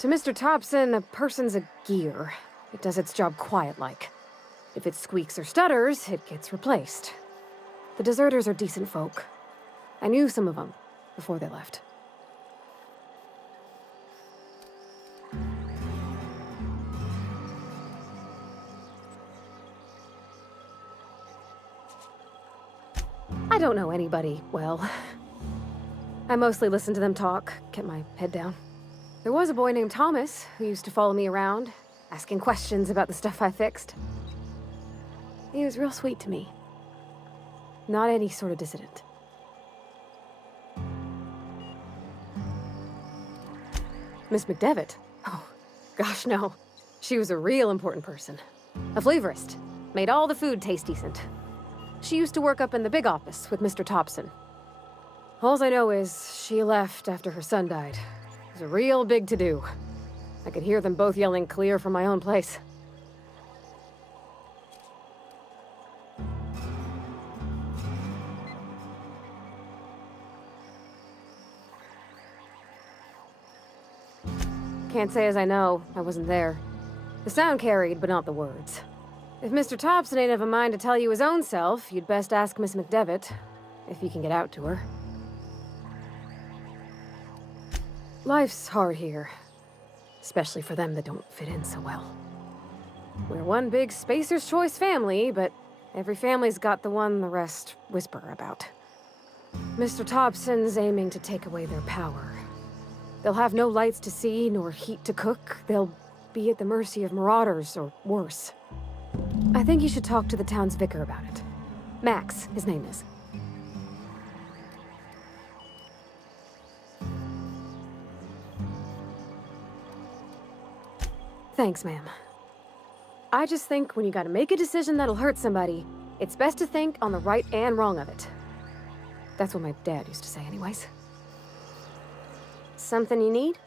To Mr. Thompson, a person's a gear. It does its job quiet-like. If it squeaks or stutters, it gets replaced. The deserters are decent folk. I knew some of them before they left. I don't know anybody well. I mostly listen to them talk, kept my head down. There was a boy named Thomas who used to follow me around, asking questions about the stuff I fixed. He was real sweet to me. Not any sort of dissident. Miss McDevitt? Oh, gosh, no. She was a real important person. A flavorist. Made all the food taste decent. She used to work up in the big office with Mr. Thompson. All I know is she left after her son died. It was a real big to-do. I could hear them both yelling clear from my own place. Can't say as I know. I wasn't there. The sound carried, but not the words. If Mr. Thompson ain't of a mind to tell you his own self, you'd best ask Miss McDevitt, if you can get out to her. Life's hard here. Especially for them that don't fit in so well. We're one big Spacer's Choice family, but every family's got the one the rest whisper about. Mr. Thompson's aiming to take away their power. They'll have no lights to see, nor heat to cook. They'll be at the mercy of marauders, or worse. I think you should talk to the town's vicar about it. Max, his name is. Thanks, ma'am. I just think when you gotta make a decision that'll hurt somebody, it's best to think on the right and wrong of it. That's what my dad used to say anyways. Something you need?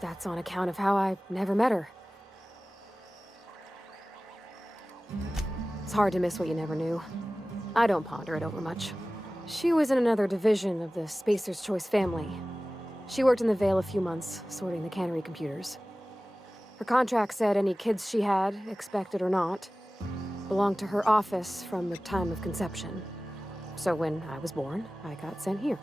That's on account of how I never met her. It's hard to miss what you never knew. I don't ponder it over much. She was in another division of the Spacer's Choice family. She worked in the Vale a few months, sorting the cannery computers. Her contract said any kids she had, expected or not, belonged to her office from the time of conception. So when I was born, I got sent here.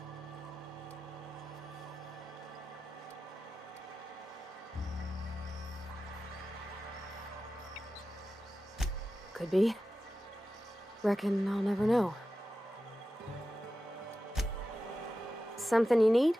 Could be. Reckon I'll never know. Something you need?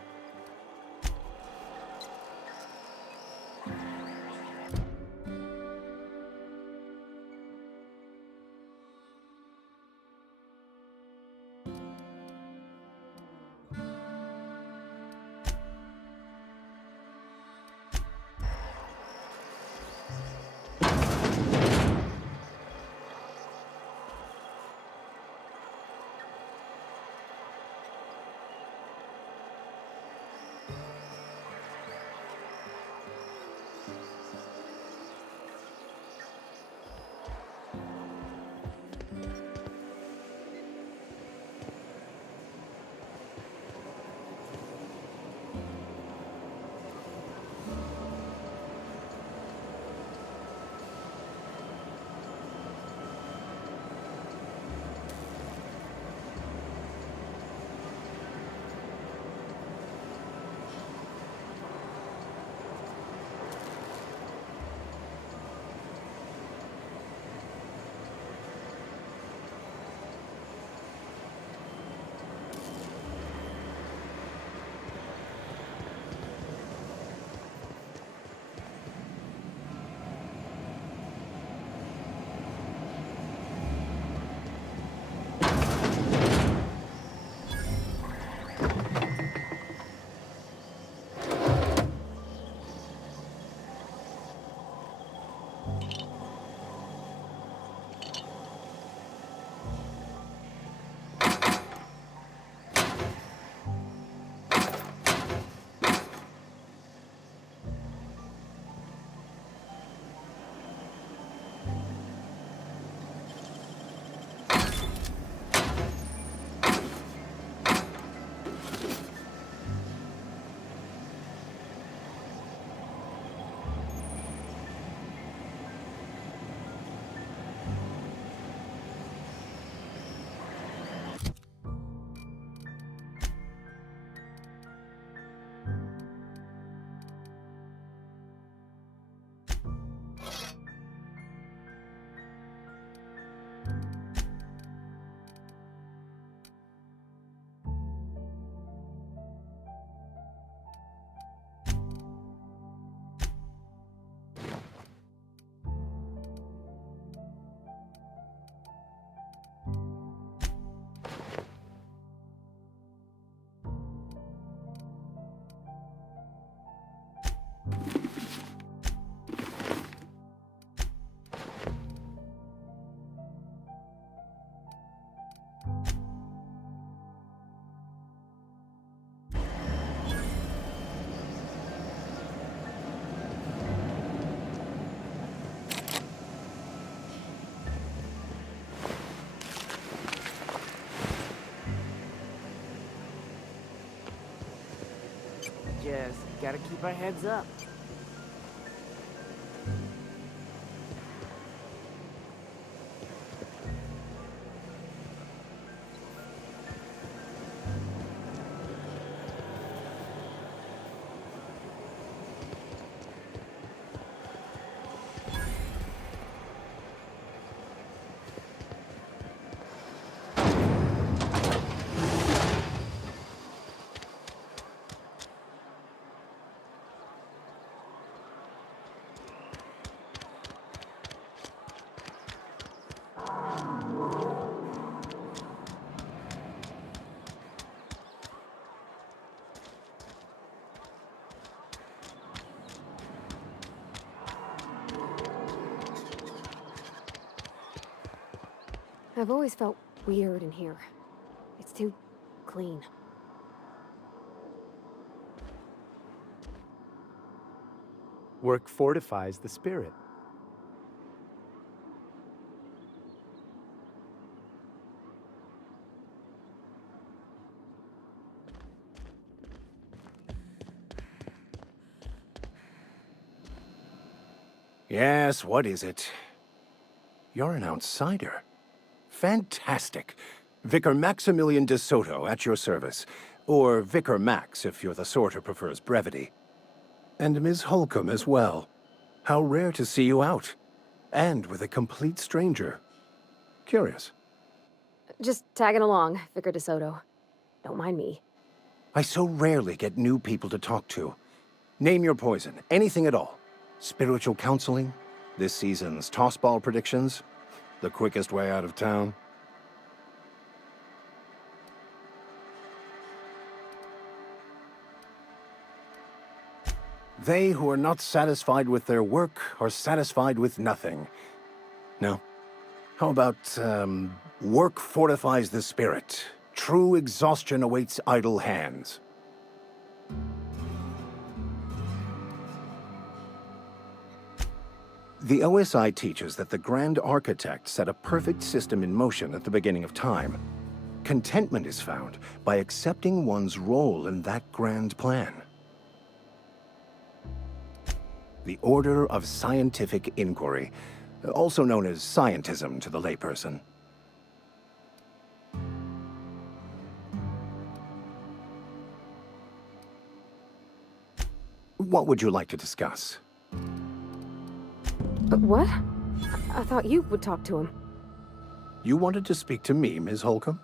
Gotta keep our heads up. I've always felt weird in here. It's too clean. Work fortifies the spirit. Yes, what is it? You're an outsider. Fantastic. Vicar Maximilian de Soto at your service. Or Vicar Max, if you're the sort who prefers brevity. And Ms. Holcomb as well. How rare to see you out. And with a complete stranger. Curious. Just tagging along, Vicar DeSoto. Don't mind me. I so rarely get new people to talk to. Name your poison, anything at all. Spiritual counseling? This season's tossball predictions? The quickest way out of town? They who are not satisfied with their work are satisfied with nothing. No? How about, work fortifies the spirit. True exhaustion awaits idle hands. The OSI teaches that the Grand Architect set a perfect system in motion at the beginning of time. Contentment is found by accepting one's role in that grand plan. The Order of Scientific Inquiry, also known as scientism to the layperson. What would you like to discuss? What? I thought you would talk to him. You wanted to speak to me, Ms. Holcomb?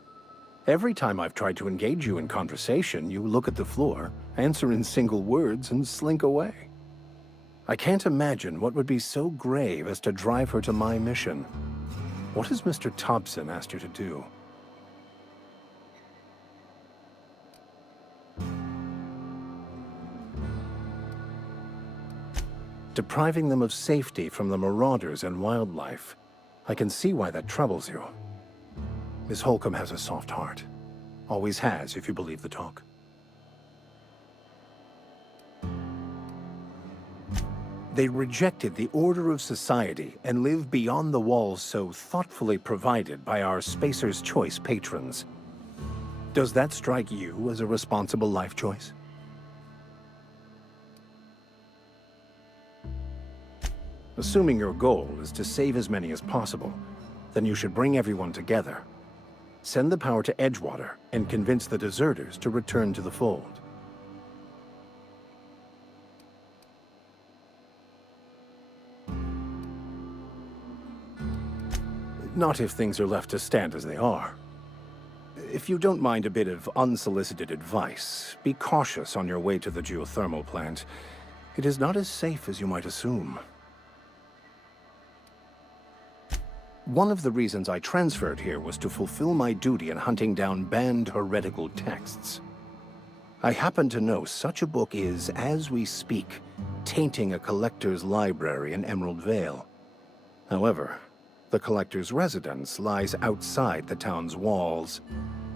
Every time I've tried to engage you in conversation, you look at the floor, answer in single words, and slink away. I can't imagine what would be so grave as to drive her to my mission. What has Mr. Thompson asked you to do? Depriving them of safety from the marauders and wildlife. I can see why that troubles you. Miss Holcomb has a soft heart. Always has, if you believe the talk. They rejected the order of society and live beyond the walls so thoughtfully provided by our Spacer's Choice patrons. Does that strike you as a responsible life choice? Assuming your goal is to save as many as possible, then you should bring everyone together. Send the power to Edgewater and convince the deserters to return to the fold. Not if things are left to stand as they are. If you don't mind a bit of unsolicited advice, be cautious on your way to the geothermal plant. It is not as safe as you might assume. One of the reasons I transferred here was to fulfill my duty in hunting down banned heretical texts. I happen to know such a book is, as we speak, tainting a collector's library in Emerald Vale. However, the collector's residence lies outside the town's walls.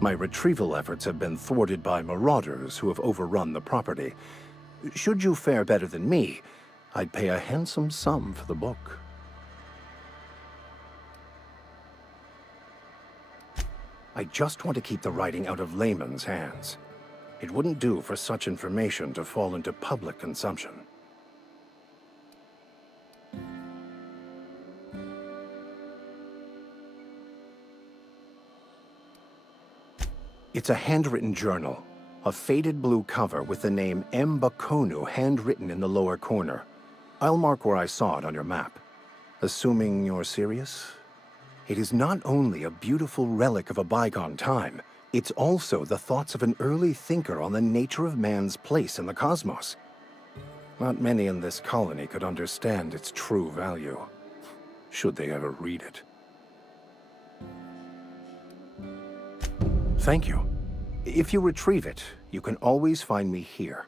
My retrieval efforts have been thwarted by marauders who have overrun the property. Should you fare better than me, I'd pay a handsome sum for the book. I just want to keep the writing out of layman's hands. It wouldn't do for such information to fall into public consumption. It's a handwritten journal, a faded blue cover with the name M. Bakonu handwritten in the lower corner. I'll mark where I saw it on your map. Assuming you're serious? It is not only a beautiful relic of a bygone time, it's also the thoughts of an early thinker on the nature of man's place in the cosmos. Not many in this colony could understand its true value, should they ever read it. Thank you. If you retrieve it, you can always find me here.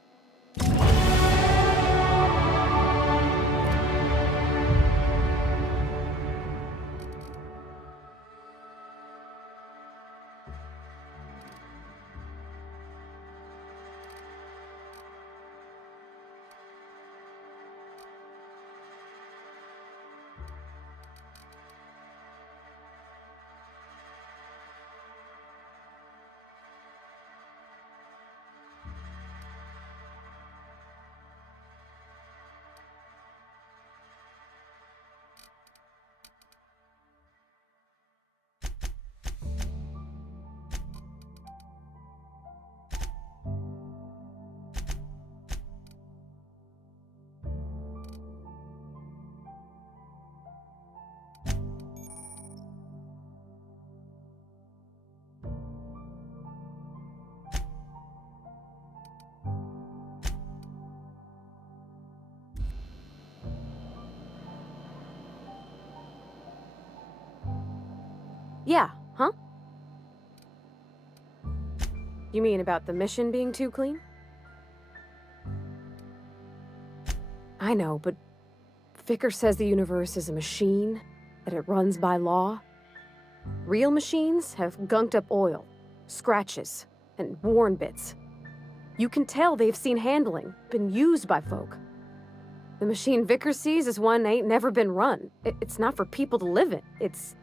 Yeah, huh? You mean about the mission being too clean? I know, but Vicker says the universe is a machine, that it runs by law. Real machines have gunked up oil, scratches, and worn bits. You can tell they've seen handling, been used by folk. The machine Vicker sees is one ain't never been run. It's not for people to live in. It's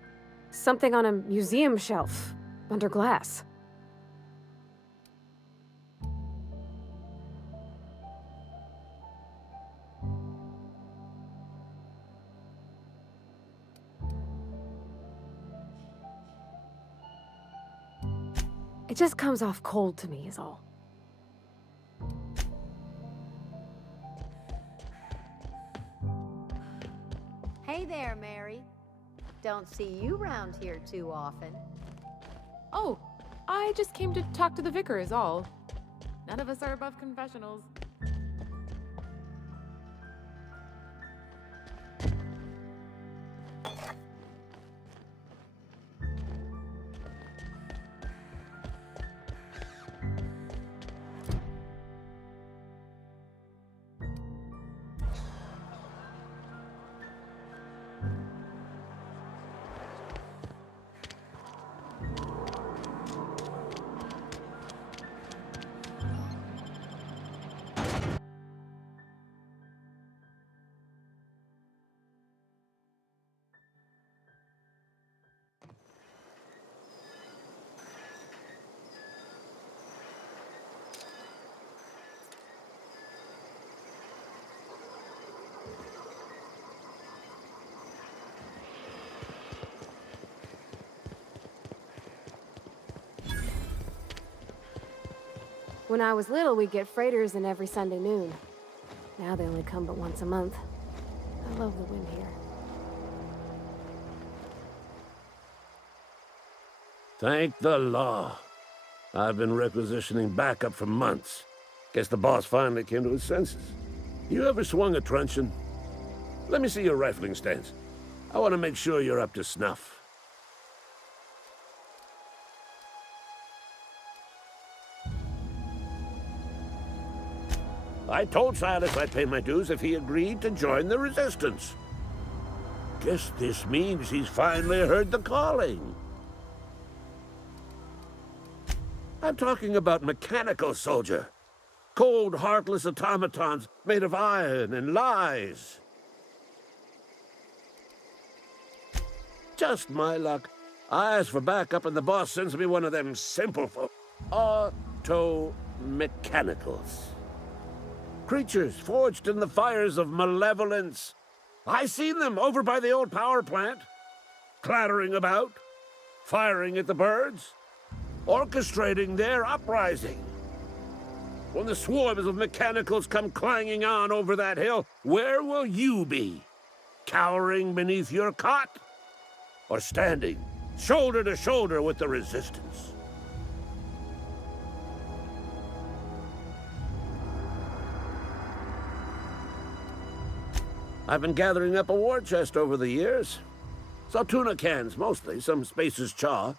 something on a museum shelf, under glass. It just comes off cold to me, is all. Hey there, Mary. Don't see you round here too often. Oh, I just came to talk to the vicar is all. None of us are above confessionals. When I was little, we'd get freighters in every Sunday noon. Now they only come but once a month. I love the wind here. Thank the law. I've been requisitioning backup for months. Guess the boss finally came to his senses. You ever swung a truncheon? Let me see your rifling stance. I want to make sure you're up to snuff. I told Silas I'd pay my dues if he agreed to join the resistance. Guess this means he's finally heard the calling. I'm talking about mechanical soldier. Cold, heartless automatons made of iron and lies. Just my luck. I ask for backup and the boss sends me one of them simple folk. Auto mechanicals. Creatures forged in the fires of malevolence. I seen them over by the old power plant, clattering about, firing at the birds, orchestrating their uprising. When the swarms of mechanicals come clanging on over that hill, where will you be? Cowering beneath your cot? Or standing shoulder to shoulder with the resistance? I've been gathering up a war chest over the years. Saw tuna cans mostly, some Spacer's chaw,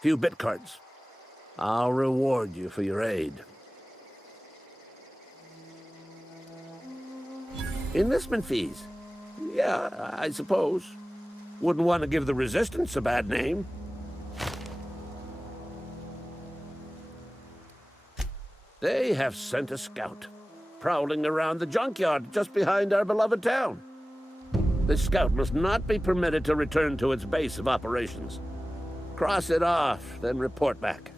few bit cards. I'll reward you for your aid. Enlistment fees? Yeah, I suppose. Wouldn't want to give the Resistance a bad name. They have sent a scout, prowling around the junkyard just behind our beloved town. This scout must not be permitted to return to its base of operations. Cross it off, then report back.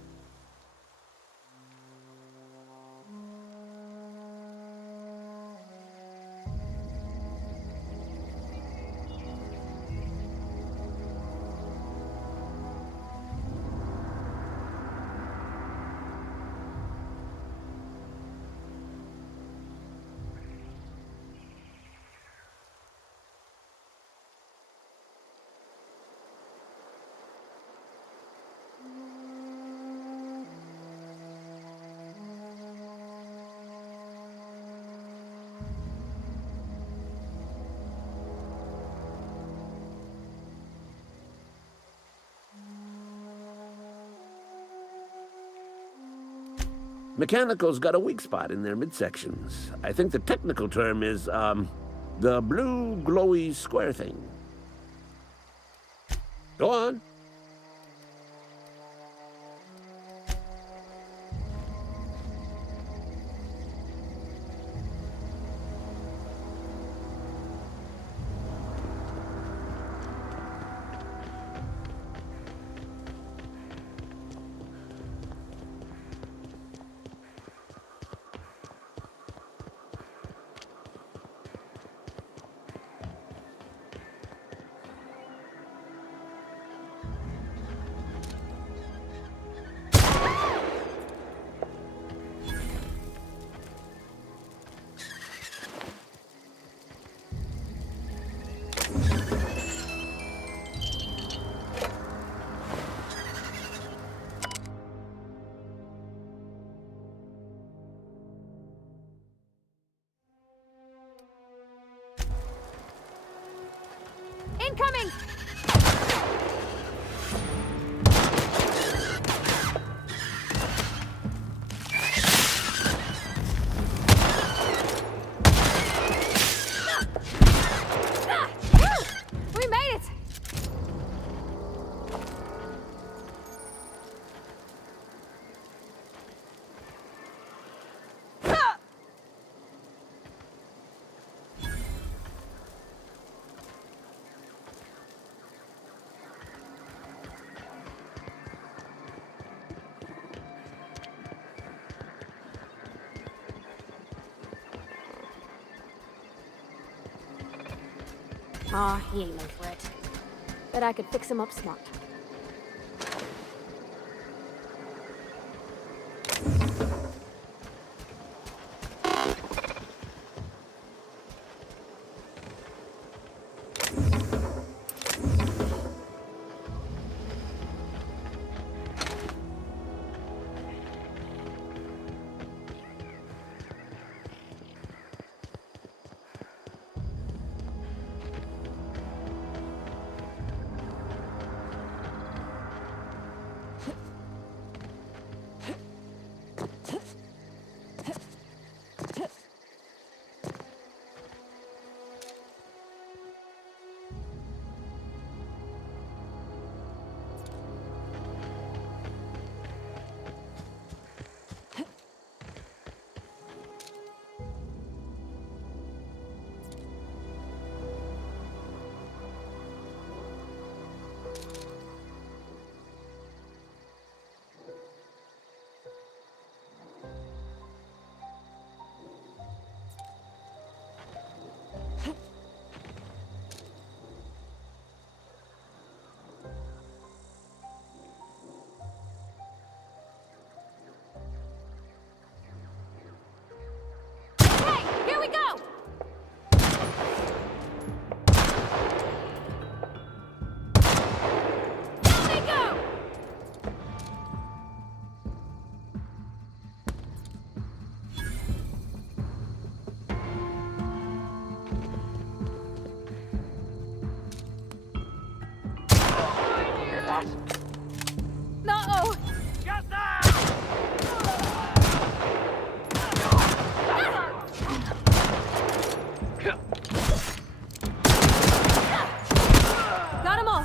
Mechanicals got a weak spot in their midsections. I think the technical term is, the blue glowy square thing. Go on. Incoming! We made it! Aw, he ain't no threat. Bet I could fix him up smart. No! Got 'em all!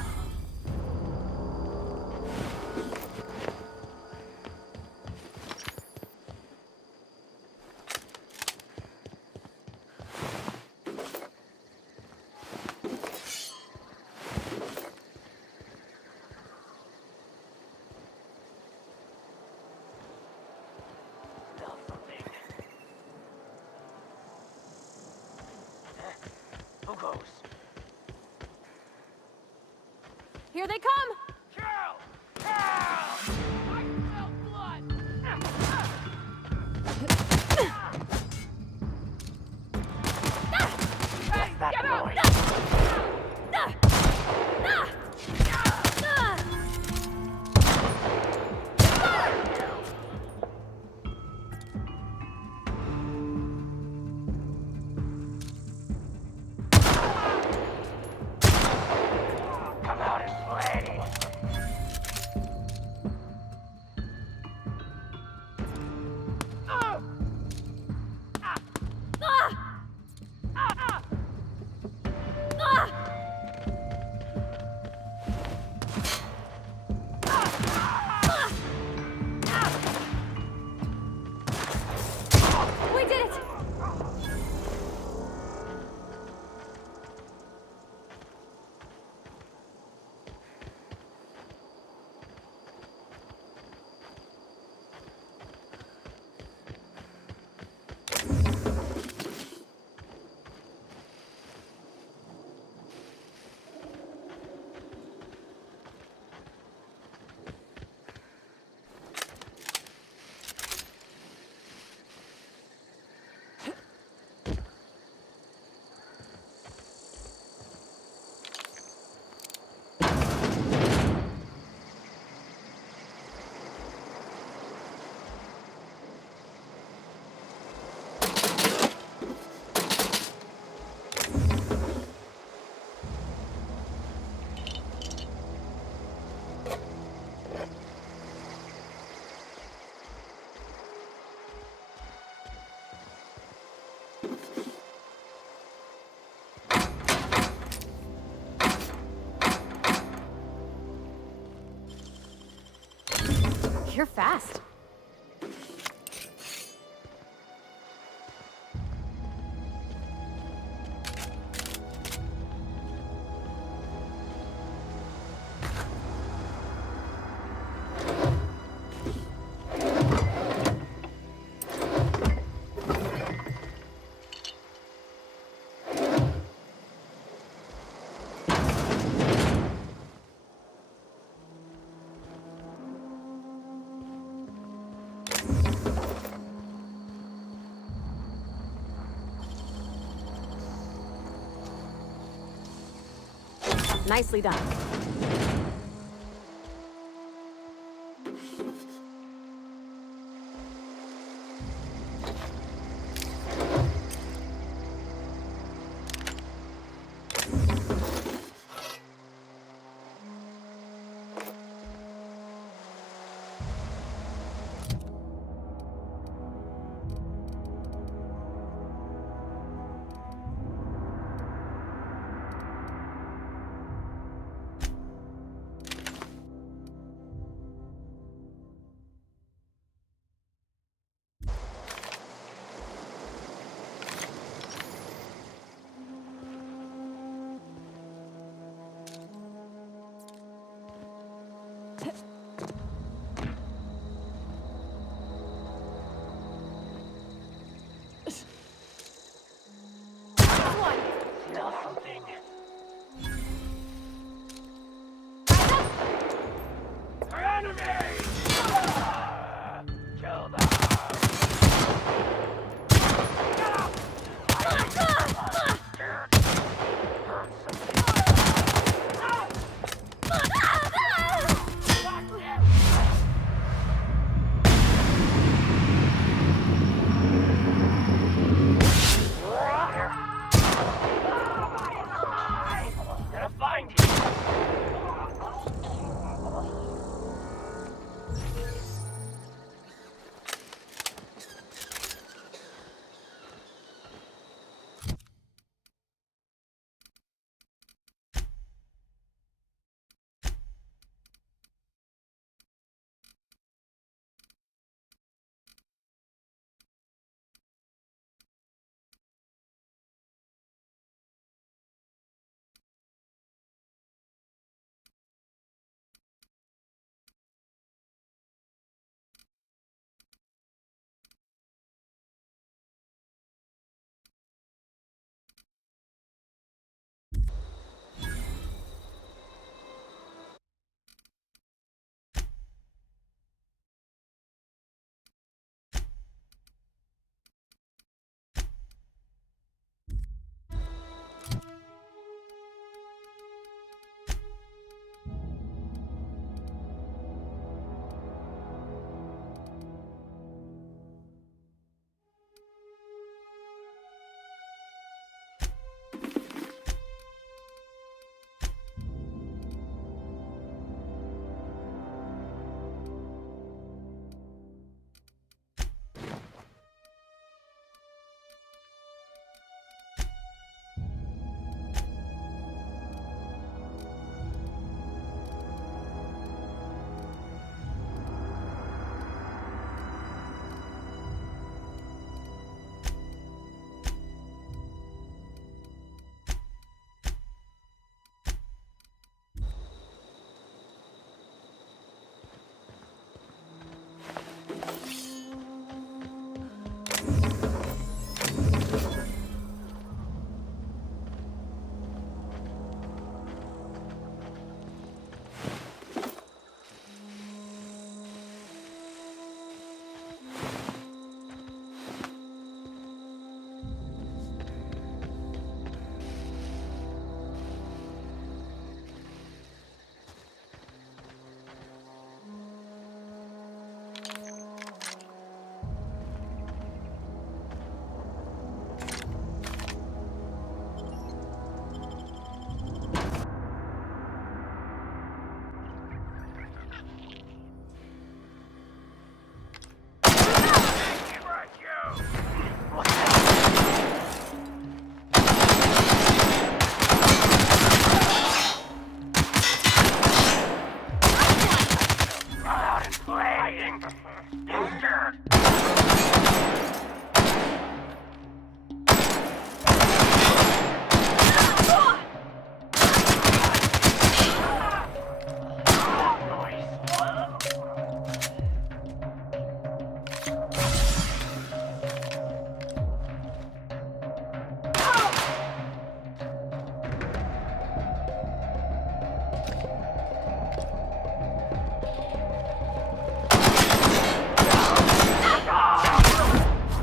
Who goes? Here they come! Carol! Carol! I smell blood! Hey, get up! Come out and play. We did it! You're fast. Nicely done.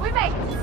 We made it!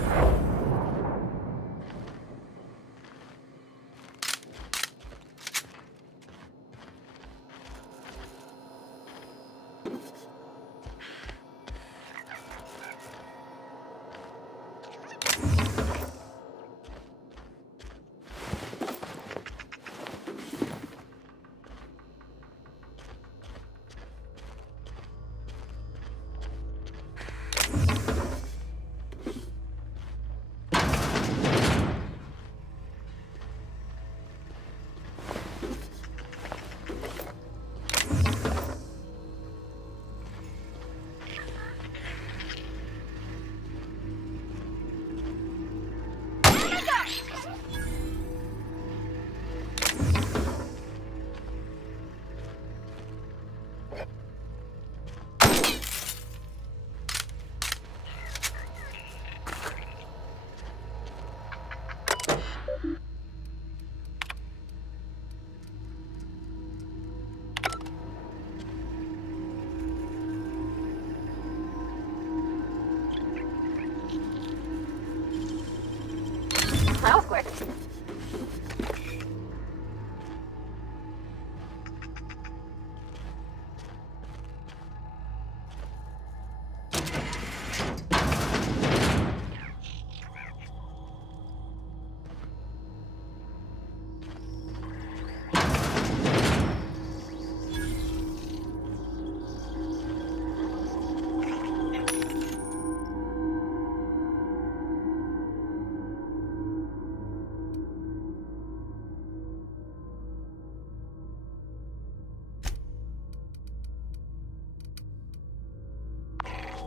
That was quick.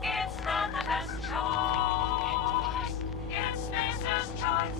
It's not the best choice. It's Spacer's choice.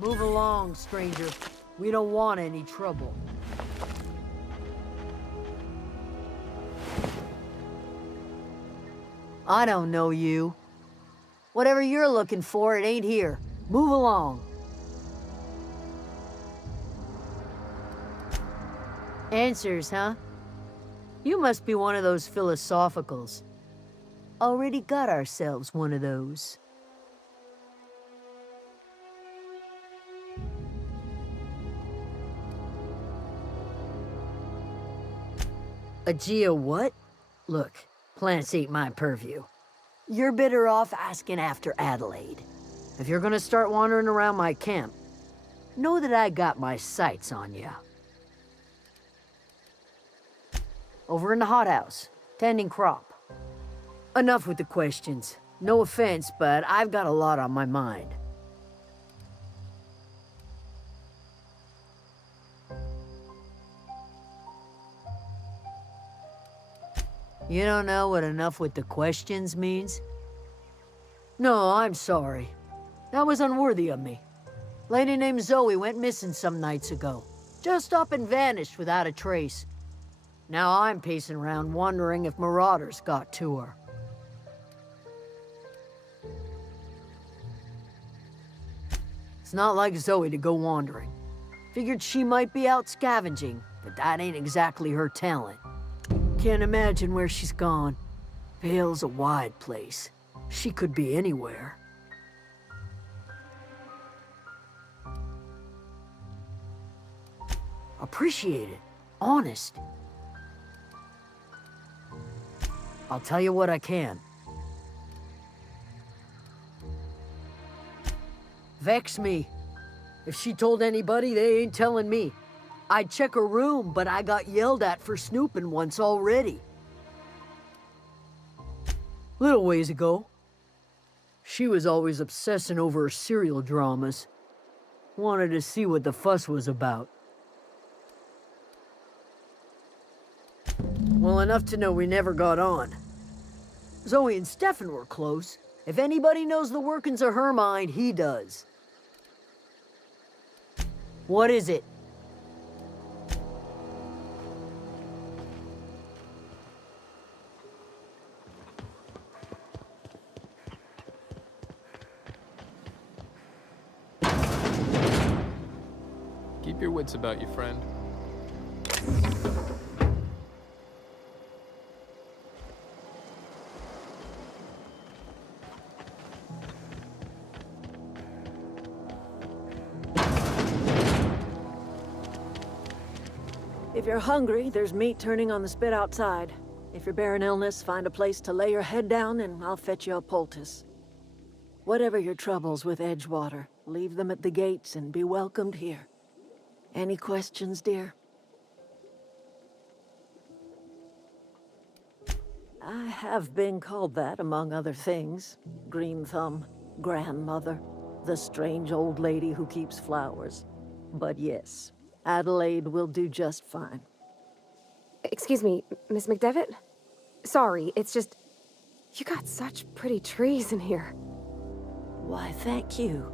Move along, stranger. We don't want any trouble. I don't know you. Whatever you're looking for, it ain't here. Move along. Answers, huh? You must be one of those philosophicals. Already got ourselves one of those. A geo what? Look, plants ain't my purview. You're better off asking after Adelaide. If you're gonna start wandering around my camp, know that I got my sights on you. Over in the hothouse, tending crop. Enough with the questions. No offense, but I've got a lot on my mind. You don't know what enough with the questions means? No, I'm sorry. That was unworthy of me. Lady named Zoe went missing some nights ago. Just up and vanished without a trace. Now I'm pacing around wondering if marauders got to her. It's not like Zoe to go wandering. Figured she might be out scavenging, but that ain't exactly her talent. Can't imagine where she's gone. Vale's a wide place. She could be anywhere. Appreciate it. Honest. I'll tell you what I can. Vex me. If she told anybody, they ain't telling me. I'd check her room, but I got yelled at for snooping once already. Little ways ago. She was always obsessing over her serial dramas. Wanted to see what the fuss was about. Well, enough to know we never got on. Zoe and Stefan were close. If anybody knows the workings of her mind, he does. What is it? Keep your wits about you, friend. If you're hungry, there's meat turning on the spit outside. If you're bearing illness, find a place to lay your head down and I'll fetch you a poultice. Whatever your troubles with Edgewater, leave them at the gates and be welcomed here. Any questions, dear? I have been called that, among other things. Green Thumb, grandmother, the strange old lady who keeps flowers. But yes, Adelaide will do just fine. Excuse me, Miss McDevitt? Sorry, it's just... You got such pretty trees in here. Why, thank you.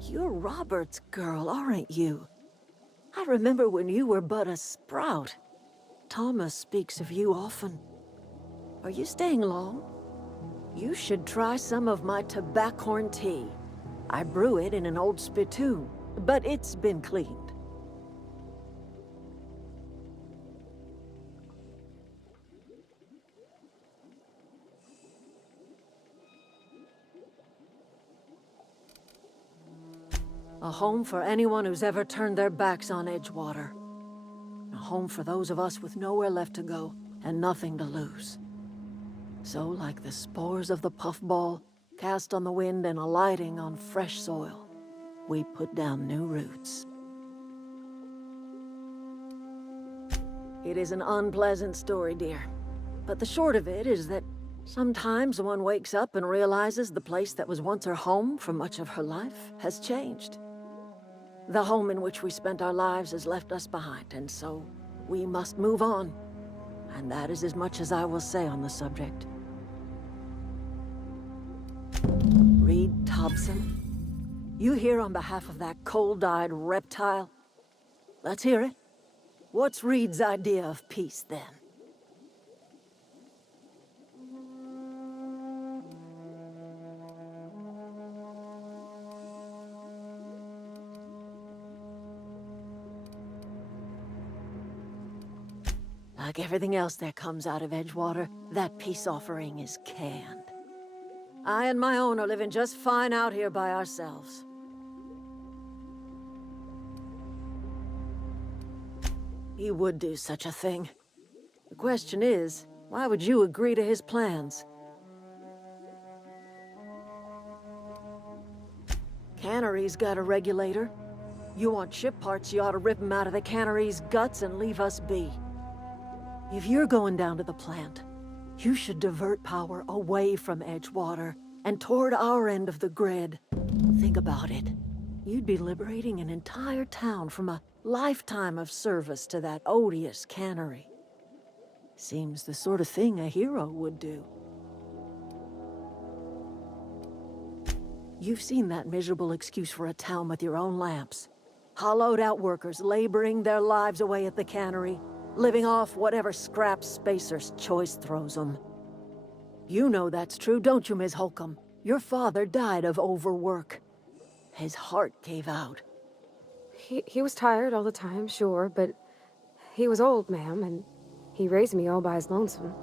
You're Robert's girl, aren't you? I remember when you were but a sprout. Thomas speaks of you often. Are you staying long? You should try some of my tobaccorn tea. I brew it in an old spittoon, but it's been cleaned. A home for anyone who's ever turned their backs on Edgewater. A home for those of us with nowhere left to go and nothing to lose. So, like the spores of the puffball, cast on the wind and alighting on fresh soil, we put down new roots. It is an unpleasant story, dear. But the short of it is that sometimes one wakes up and realizes the place that was once her home for much of her life has changed. The home in which we spent our lives has left us behind, and so we must move on. And that is as much as I will say on the subject. Reed Thompson, You here on behalf of that cold-eyed reptile? Let's hear it. What's Reed's idea of peace, then? Like everything else that comes out of Edgewater, that peace offering is canned. I and my own are living just fine out here by ourselves. He would do such a thing. The question is, why would you agree to his plans? Cannery's got a regulator. You want ship parts, you ought to rip them out of the cannery's guts and leave us be. If you're going down to the plant, you should divert power away from Edgewater and toward our end of the grid. Think about it. You'd be liberating an entire town from a lifetime of service to that odious cannery. Seems the sort of thing a hero would do. You've seen that miserable excuse for a town with your own lamps. Hollowed out workers laboring their lives away at the cannery, living off whatever scrap Spacer's Choice throws them. You know that's true, don't you, Ms. Holcomb? Your father died of overwork. His heart gave out. He was tired all the time, sure, but he was old, ma'am, and he raised me all by his lonesome.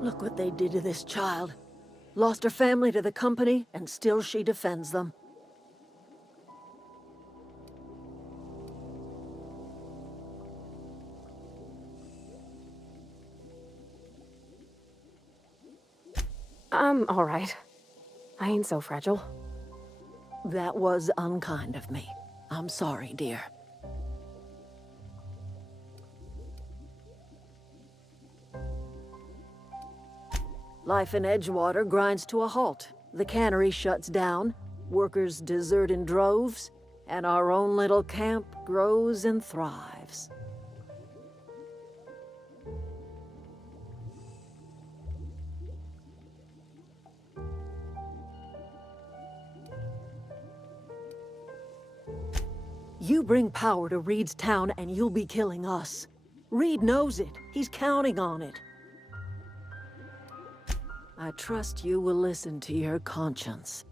Look what they did to this child. Lost her family to the company, and still she defends them. I'm all right. I ain't so fragile. That was unkind of me. I'm sorry, dear. Life in Edgewater grinds to a halt. The cannery shuts down, workers desert in droves, and our own little camp grows and thrives. You bring power to Reed's town and you'll be killing us. Reed knows it. He's counting on it. I trust you will listen to your conscience.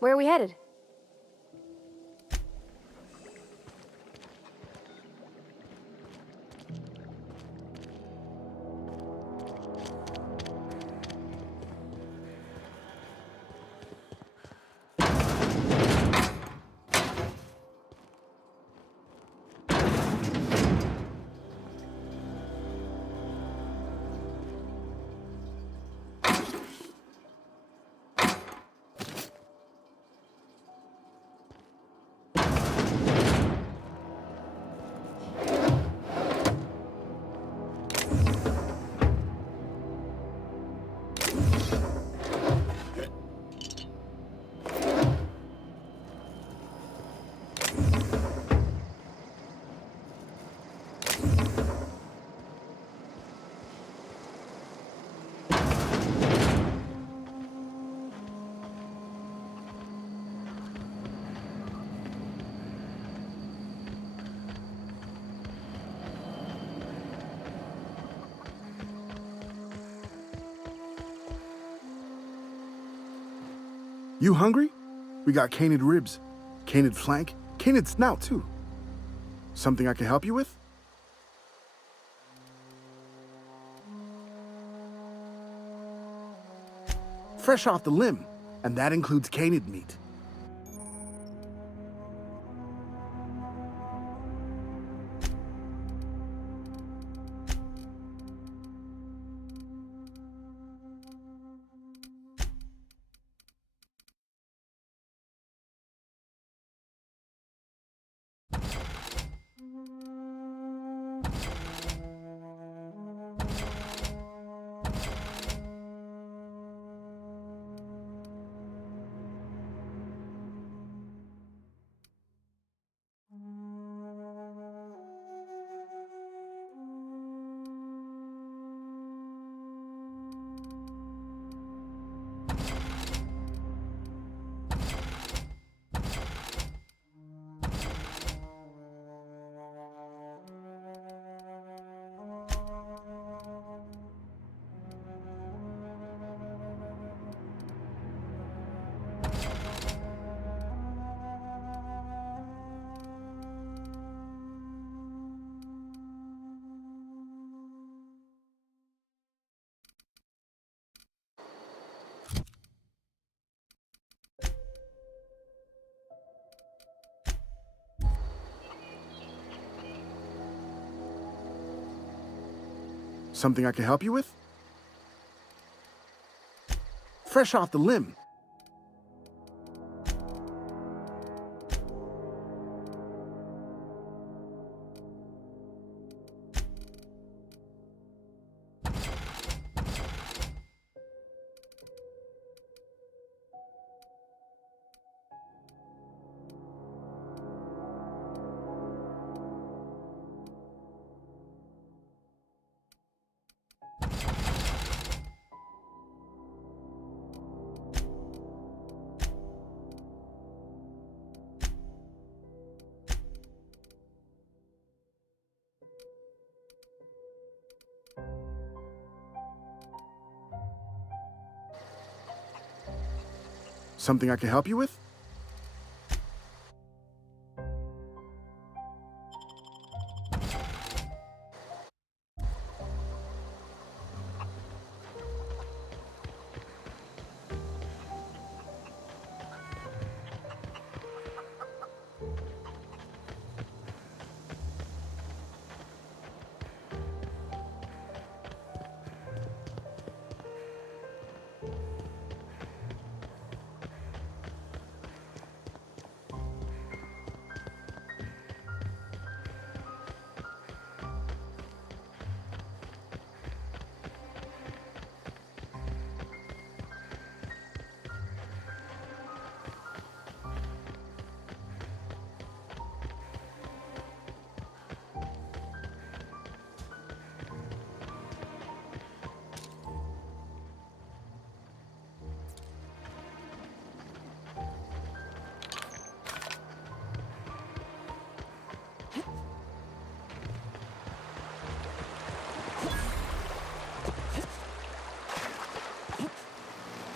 Where are we headed? You hungry? We got canid ribs, canid flank, canid snout too. Something I can help you with? Fresh off the limb, and that includes canid meat. Something I can help you with? Fresh off the limb. Something I can help you with?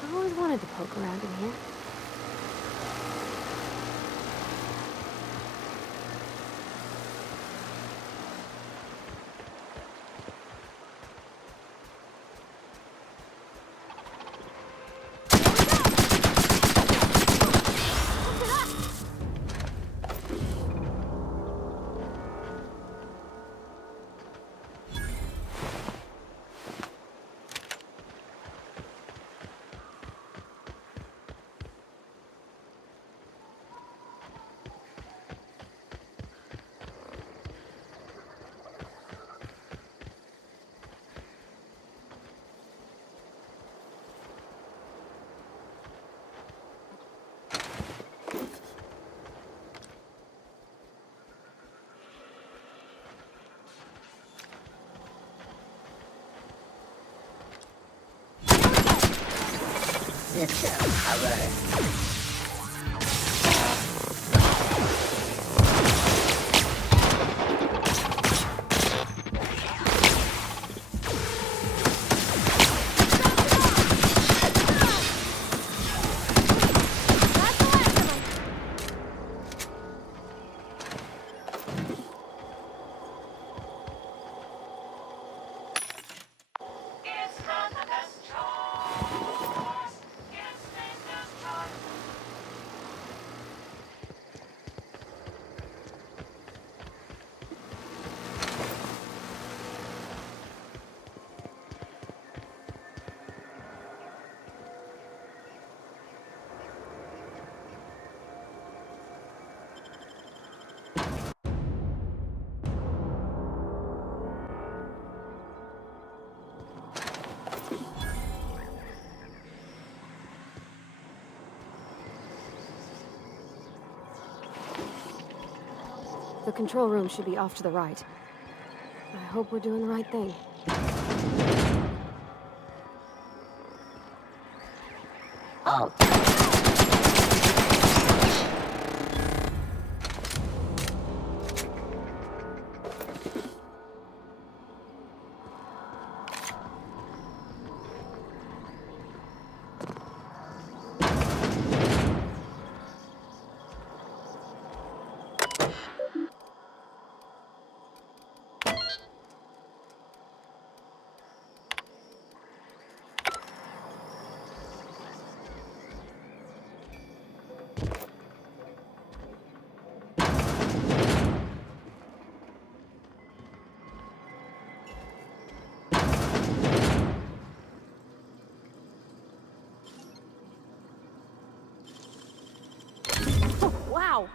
I always wanted to poke around in here. It's not the best choice. It's Master's choice. The control room should be off to the right. I hope we're doing the right thing. Wow!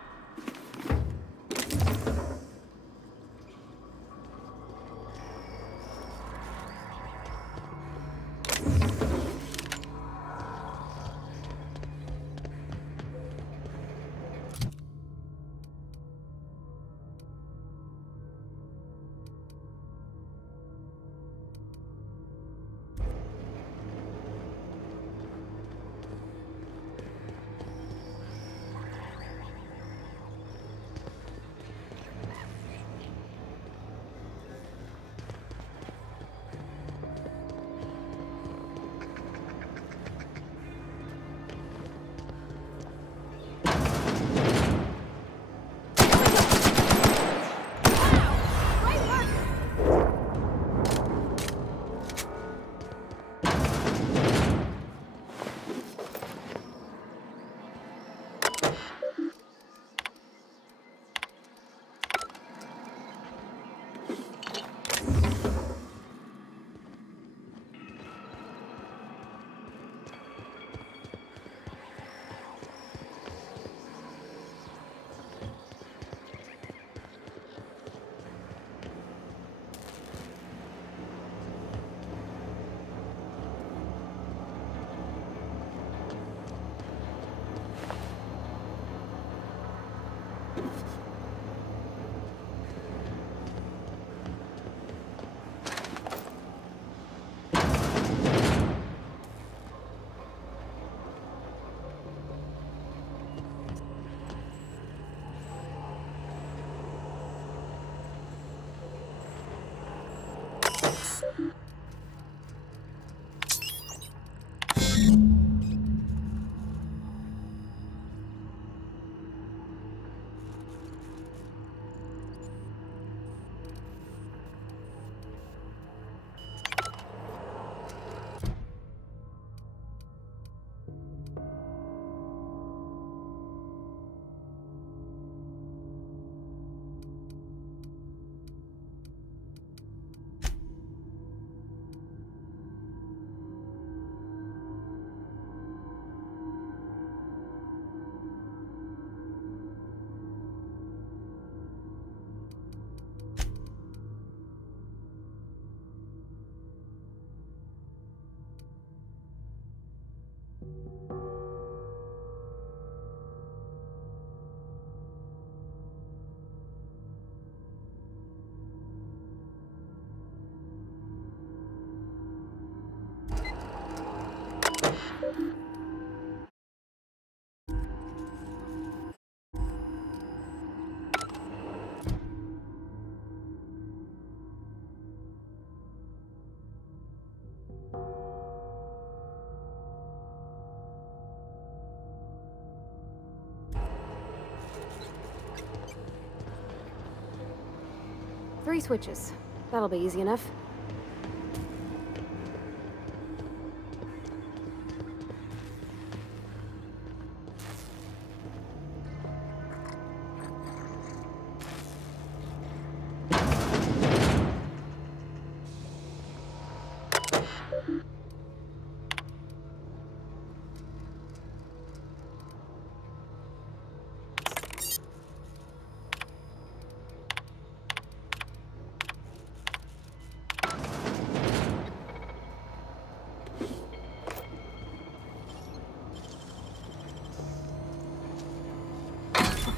3 switches. That'll be easy enough.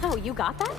Oh, you got that?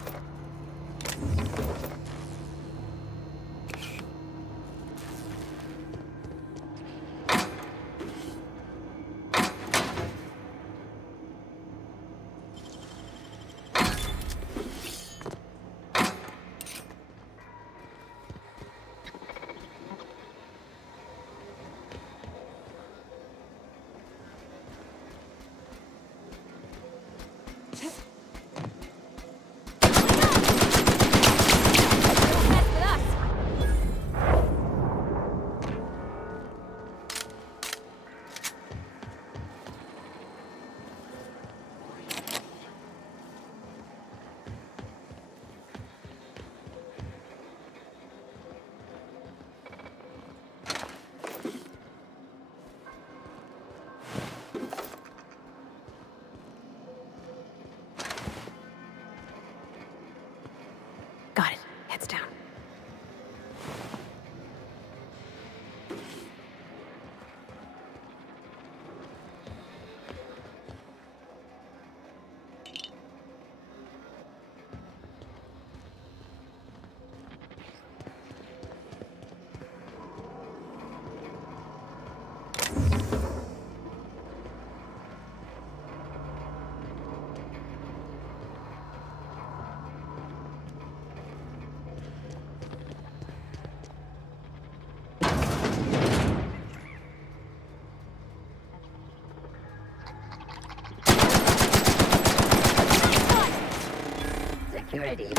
Got it. Heads down. Security.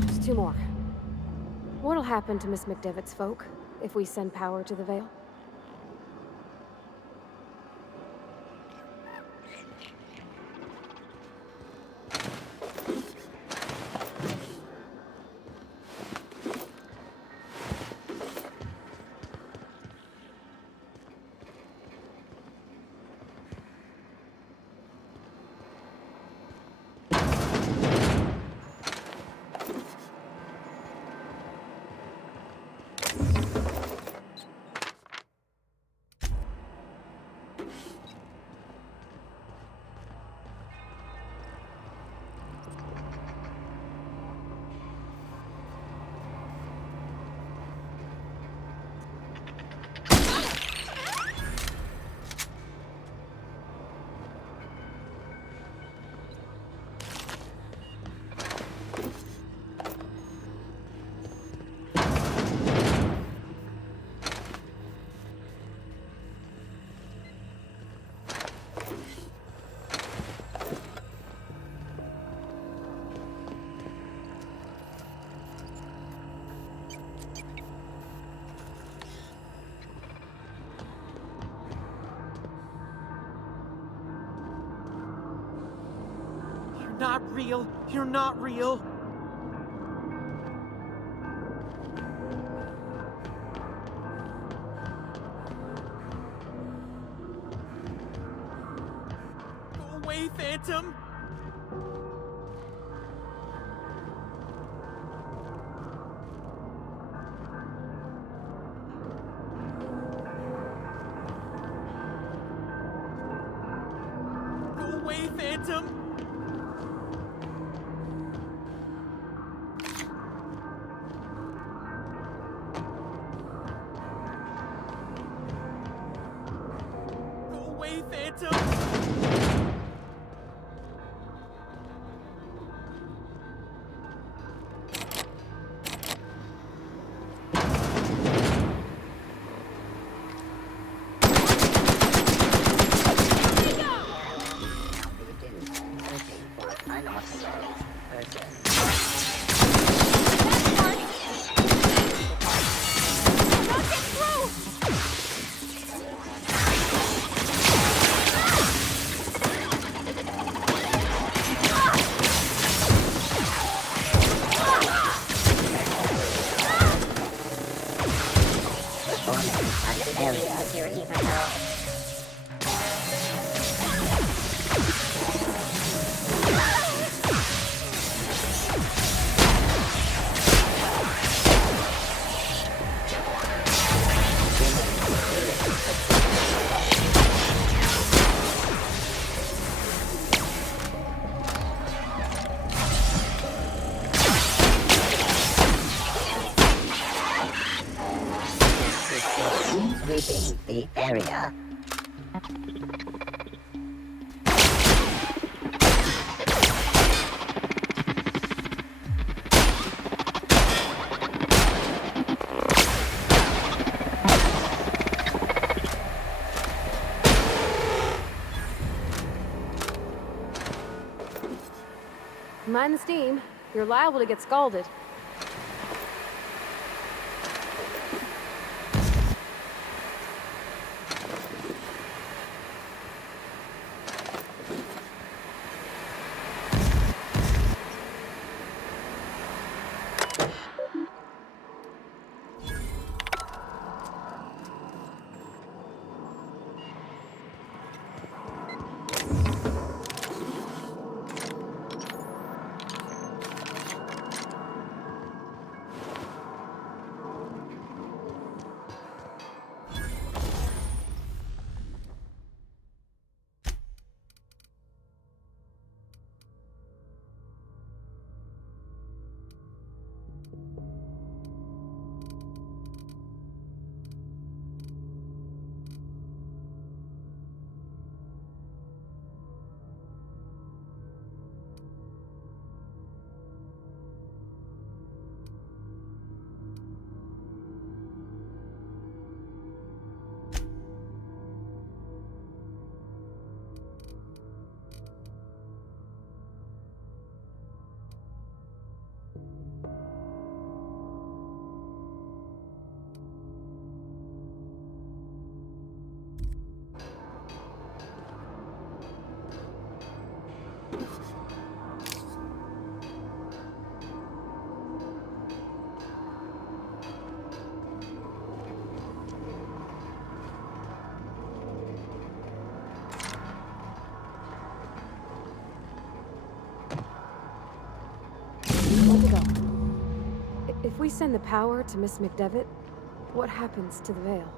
There's 2 more. What'll happen to Miss McDevitt's folk if we send power to the Vale? Not real. You're not real. Go away, Phantom. Go away, Phantom. Phantom! The area. Mind the steam. You're liable to get scalded. If we send the power to Miss McDevitt, what happens to the veil?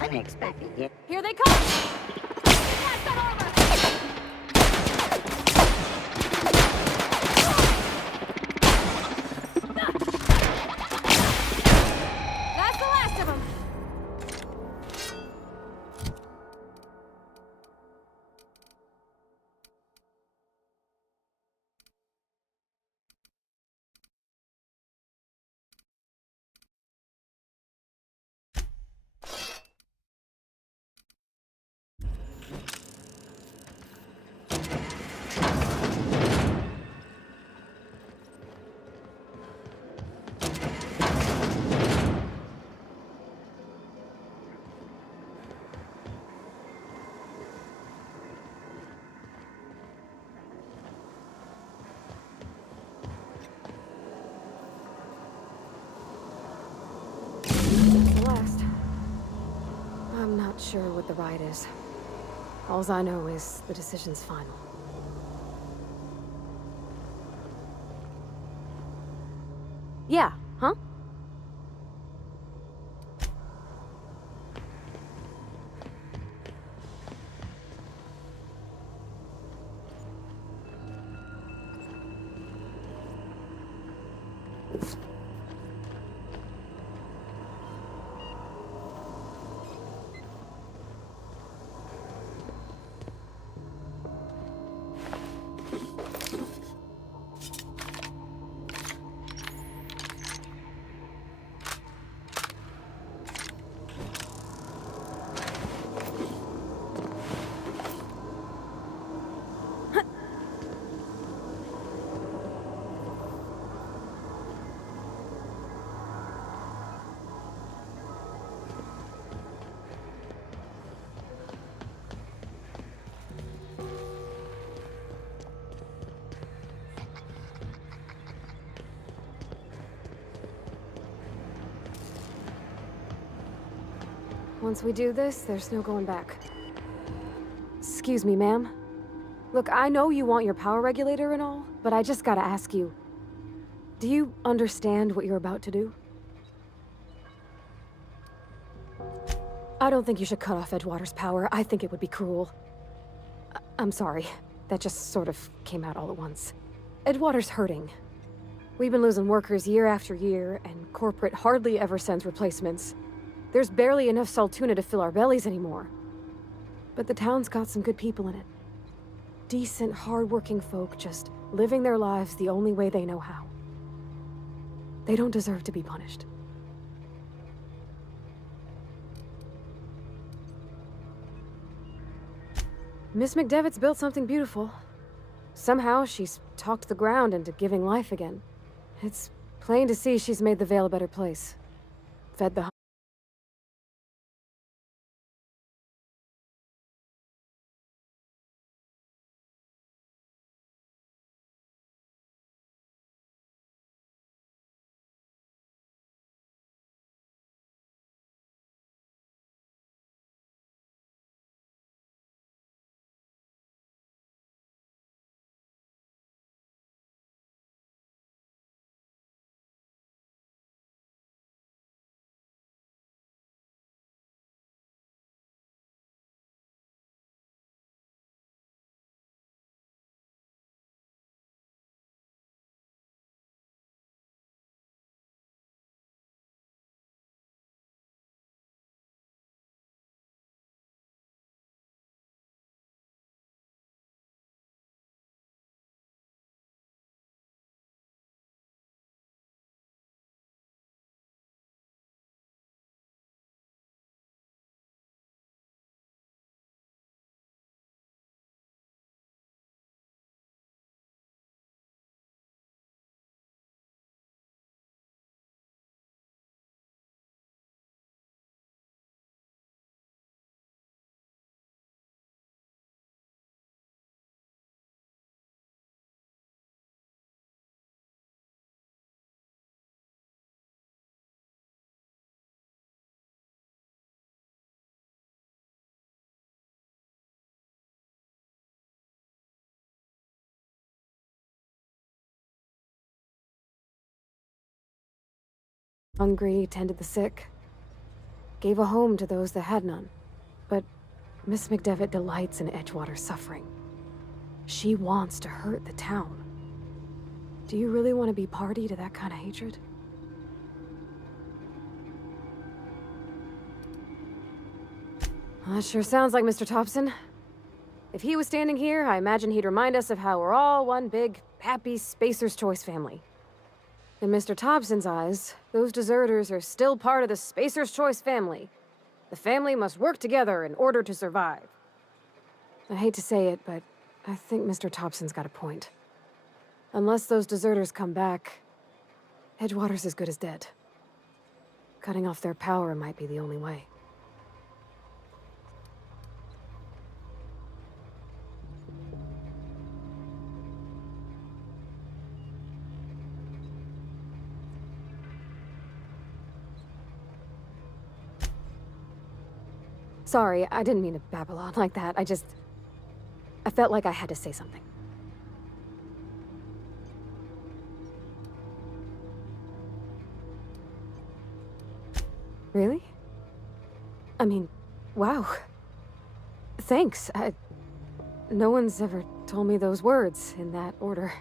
Unexpected, yeah. Here they come! Blast that armor! That's the last of them! Last. I'm not sure what the right is. Alls I know is the decision's final. Yeah, huh? Once we do this, there's no going back. Excuse me, ma'am. Look, I know you want your power regulator and all, but I just gotta ask you. Do you understand what you're about to do? I don't think you should cut off Edgewater's power. I think it would be cruel. I'm sorry. That just sort of came out all at once. Edgewater's hurting. We've been losing workers year after year, and corporate hardly ever sends replacements. There's barely enough Saltuna to fill our bellies anymore. But the town's got some good people in it. Decent, hard-working folk just living their lives the only way they know how. They don't deserve to be punished. Miss McDevitt's built something beautiful. Somehow, she's talked the ground into giving life again. It's plain to see she's made the Vale a better place. Fed the hungry, tended the sick, gave a home to those that had none. But Miss McDevitt delights in Edgewater's suffering. She wants to hurt the town. Do you really want to be party to that kind of hatred? Well, that sure sounds like Mr. Thompson. If he was standing here, I imagine he'd remind us of how we're all one big, happy Spacer's Choice family. In Mr. Thompson's eyes, those deserters are still part of the Spacer's Choice family. The family must work together in order to survive. I hate to say it, but I think Mr. Thompson's got a point. Unless those deserters come back, Edgewater's as good as dead. Cutting off their power might be the only way. Sorry, I didn't mean to babble on like that. I felt like I had to say something. Really? I mean, wow. Thanks. No one's ever told me those words in that order.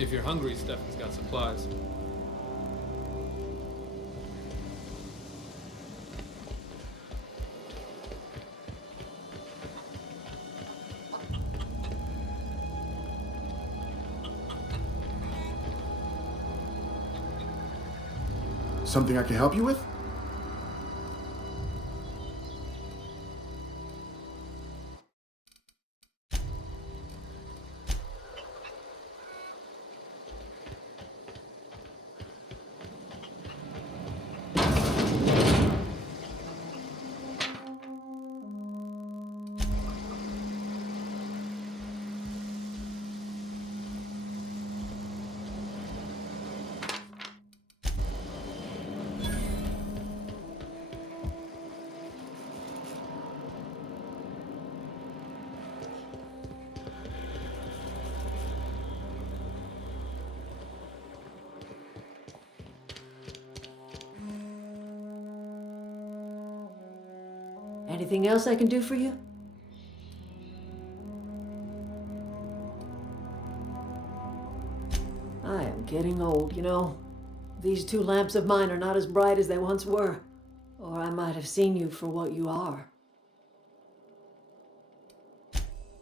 If you're hungry, Stefan's got supplies. Something I can help you with? Anything else I can do for you? I am getting old, you know. These two lamps of mine are not as bright as they once were, or I might have seen you for what you are.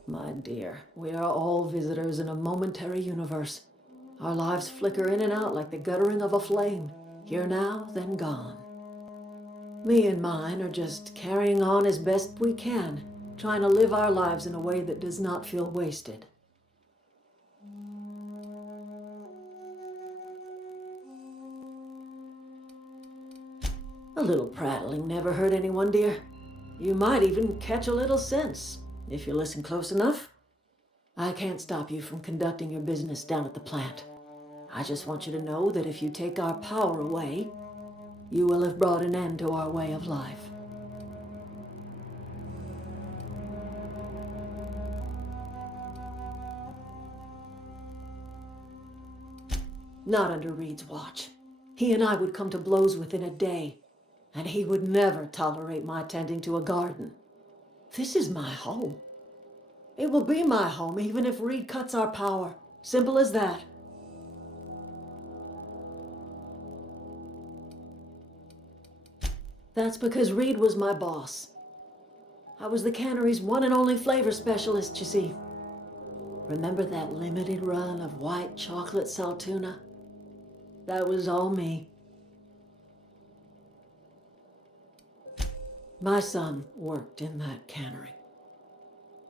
My dear, we are all visitors in a momentary universe. Our lives flicker in and out like the guttering of a flame, here now, then gone. Me and mine are just carrying on as best we can, trying to live our lives in a way that does not feel wasted. A little prattling never hurt anyone, dear. You might even catch a little sense, if you listen close enough. I can't stop you from conducting your business down at the plant. I just want you to know that if you take our power away, you will have brought an end to our way of life. Not under Reed's watch. He and I would come to blows within a day, and he would never tolerate my tending to a garden. This is my home. It will be my home even if Reed cuts our power. Simple as that. That's because Reed was my boss. I was the cannery's one and only flavor specialist, you see. Remember that limited run of white chocolate saltuna? That was all me. My son worked in that cannery.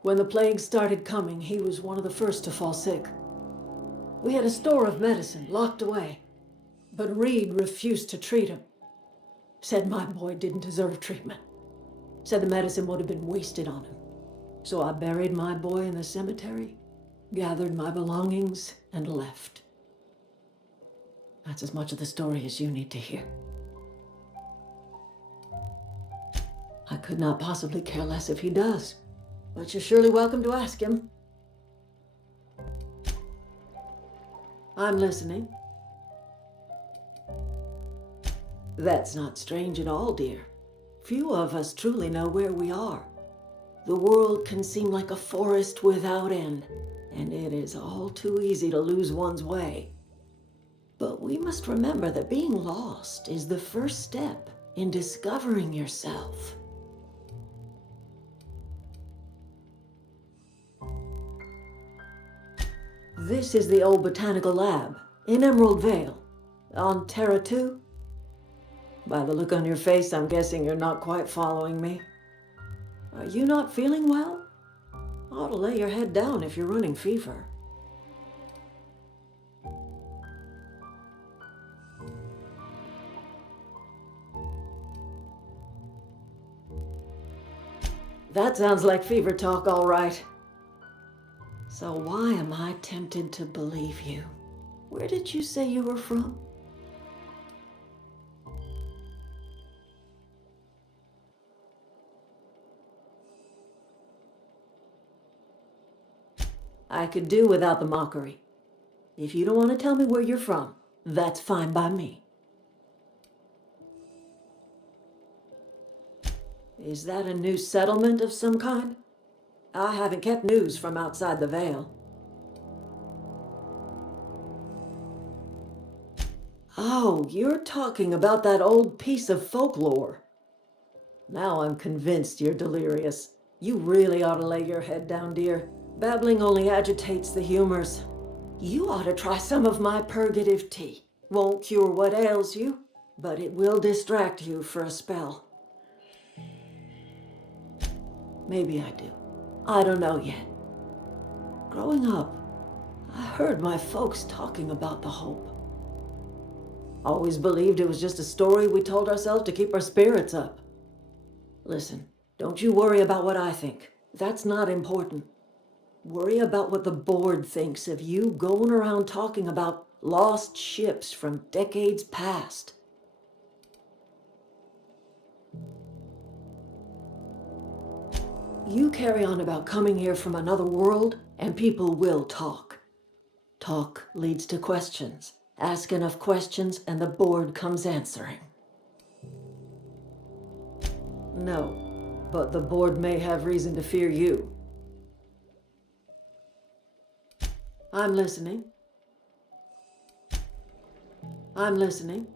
When the plague started coming, he was one of the first to fall sick. We had a store of medicine locked away, but Reed refused to treat him. Said my boy didn't deserve treatment. Said the medicine would have been wasted on him. So I buried my boy in the cemetery, gathered my belongings, and left. That's as much of the story as you need to hear. I could not possibly care less if he does, but you're surely welcome to ask him. I'm listening. That's not strange at all, dear. Few of us truly know where we are. The world can seem like a forest without end, and it is all too easy to lose one's way. But we must remember that being lost is the first step in discovering yourself. This is the old botanical lab in Emerald Vale, on Terra 2. By the look on your face, I'm guessing you're not quite following me. Are you not feeling well? Ought to lay your head down if you're running fever. That sounds like fever talk, all right. So why am I tempted to believe you? Where did you say you were from? I could do without the mockery. If you don't want to tell me where you're from, that's fine by me. Is that a new settlement of some kind? I haven't kept news from outside the Vale. Oh, you're talking about that old piece of folklore. Now I'm convinced you're delirious. You really ought to lay your head down, dear. Babbling only agitates the humors. You ought to try some of my purgative tea. Won't cure what ails you, but it will distract you for a spell. Maybe I do. I don't know yet. Growing up, I heard my folks talking about the Hope. Always believed it was just a story we told ourselves to keep our spirits up. Listen, don't you worry about what I think. That's not important. Worry about what the board thinks of you going around talking about lost ships from decades past. You carry on about coming here from another world, and people will talk. Talk leads to questions. Ask enough questions, and the board comes answering. No, but the board may have reason to fear you. I'm listening. I'm listening.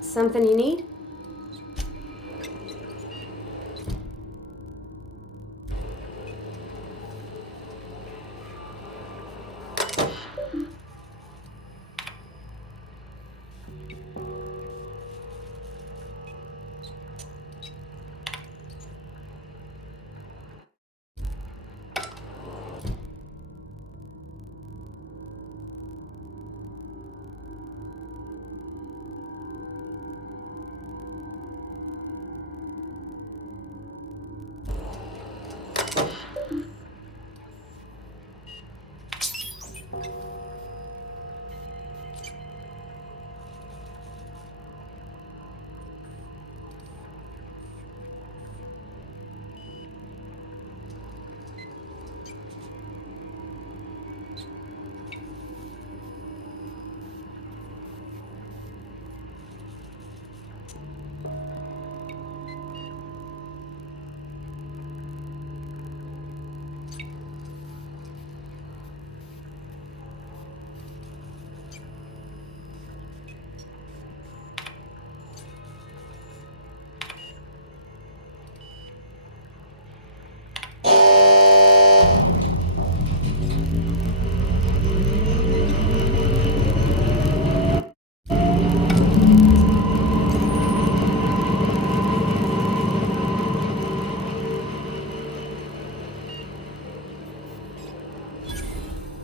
Something you need?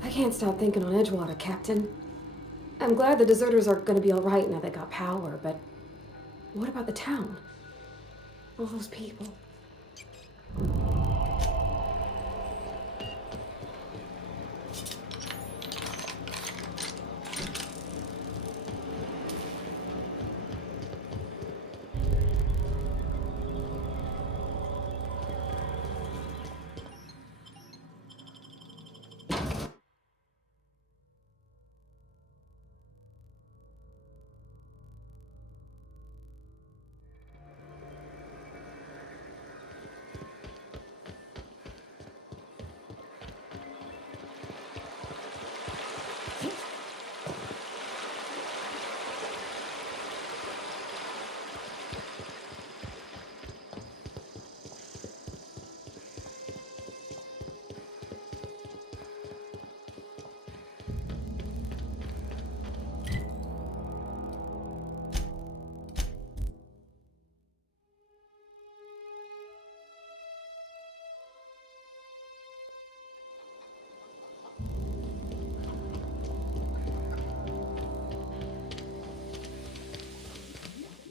I can't stop thinking on Edgewater, Captain. I'm glad the deserters are gonna be alright now they got power, but what about the town? All those people.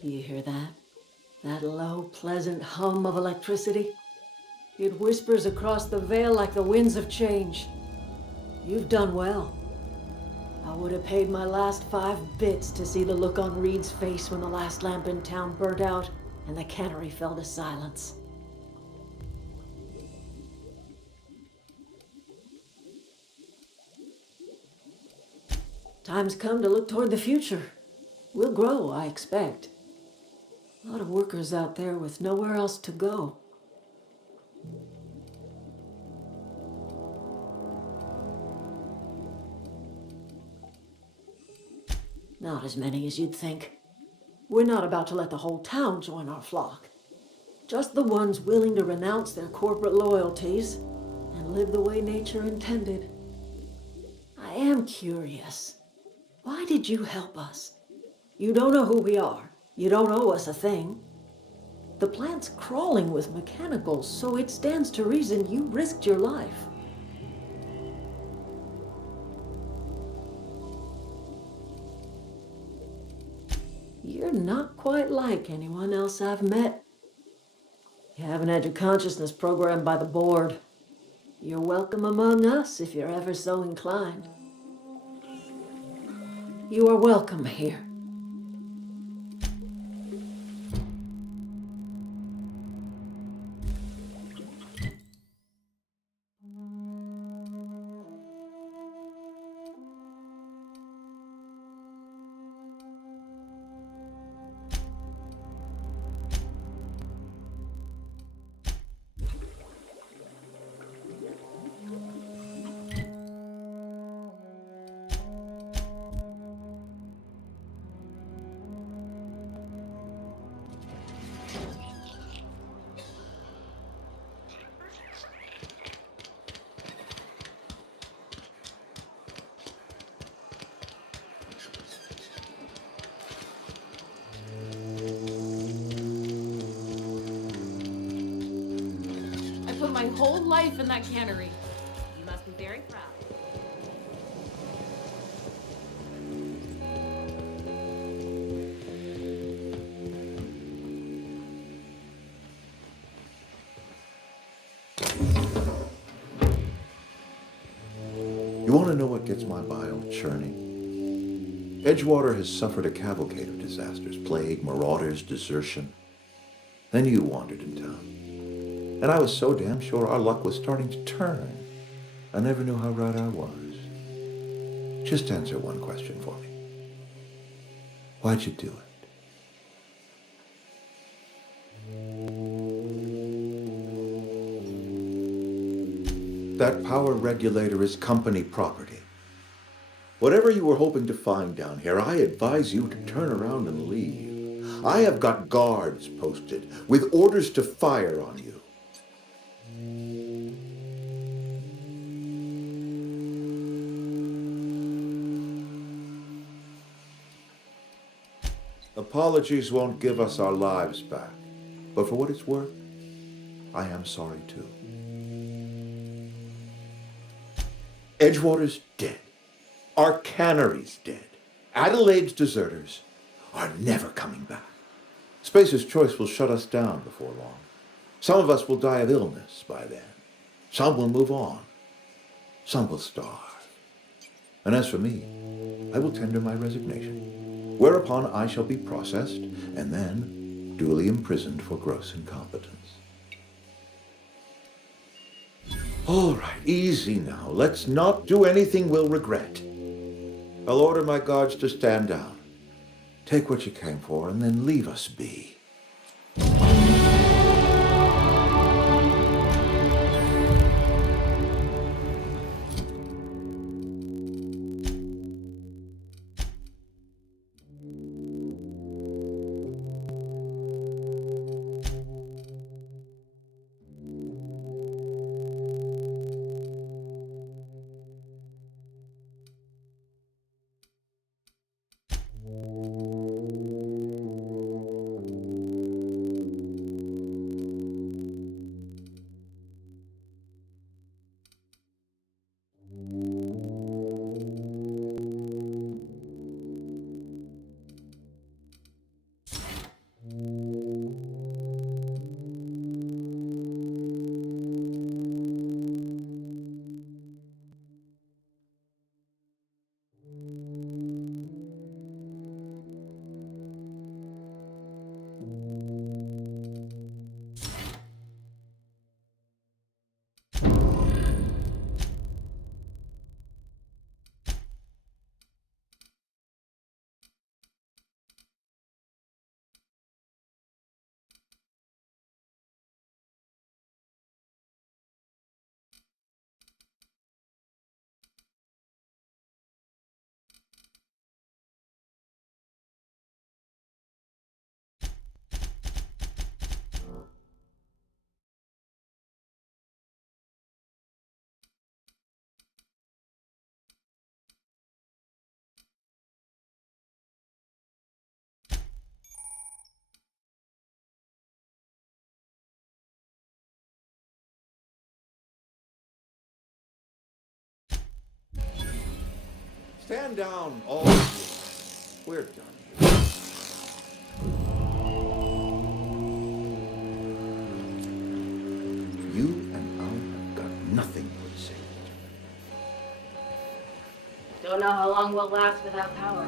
You hear that? That low, pleasant hum of electricity? It whispers across the veil like the winds of change. You've done well. I would have paid my last 5 bits to see the look on Reed's face when the last lamp in town burnt out and the cannery fell to silence. Time's come to look toward the future. We'll grow, I expect. A lot of workers out there with nowhere else to go. Not as many as you'd think. We're not about to let the whole town join our flock. Just the ones willing to renounce their corporate loyalties and live the way nature intended. I am curious. Why did you help us? You don't know who we are. You don't owe us a thing. The plant's crawling with mechanicals, so it stands to reason you risked your life. You're not quite like anyone else I've met. You haven't had your consciousness programmed by the board. You're welcome among us if you're ever so inclined. You are welcome here. I put my whole life in that cannery. You must be very proud. You want to know what gets my bile churning? Edgewater has suffered a cavalcade of disasters, plague, marauders, desertion. Then you wandered in town. And I was so damn sure our luck was starting to turn. I never knew how right I was. Just answer one question for me. Why'd you do it? That power regulator is company property. Whatever you were hoping to find down here, I advise you to turn around and leave. I have got guards posted with orders to fire on you. Apologies won't give us our lives back, but for what it's worth, I am sorry too. Edgewater's dead. Our cannery's dead. Adelaide's deserters are never coming back. Spacer's Choice will shut us down before long. Some of us will die of illness by then. Some will move on. Some will starve. And as for me, I will tender my resignation, whereupon I shall be processed and then duly imprisoned for gross incompetence. All right, easy now. Let's not do anything we'll regret. I'll order my guards to stand down. Take what you came for and then leave us be. Stand down, all of you. We're done here. You and I have got nothing to say. Don't know how long we'll last without power.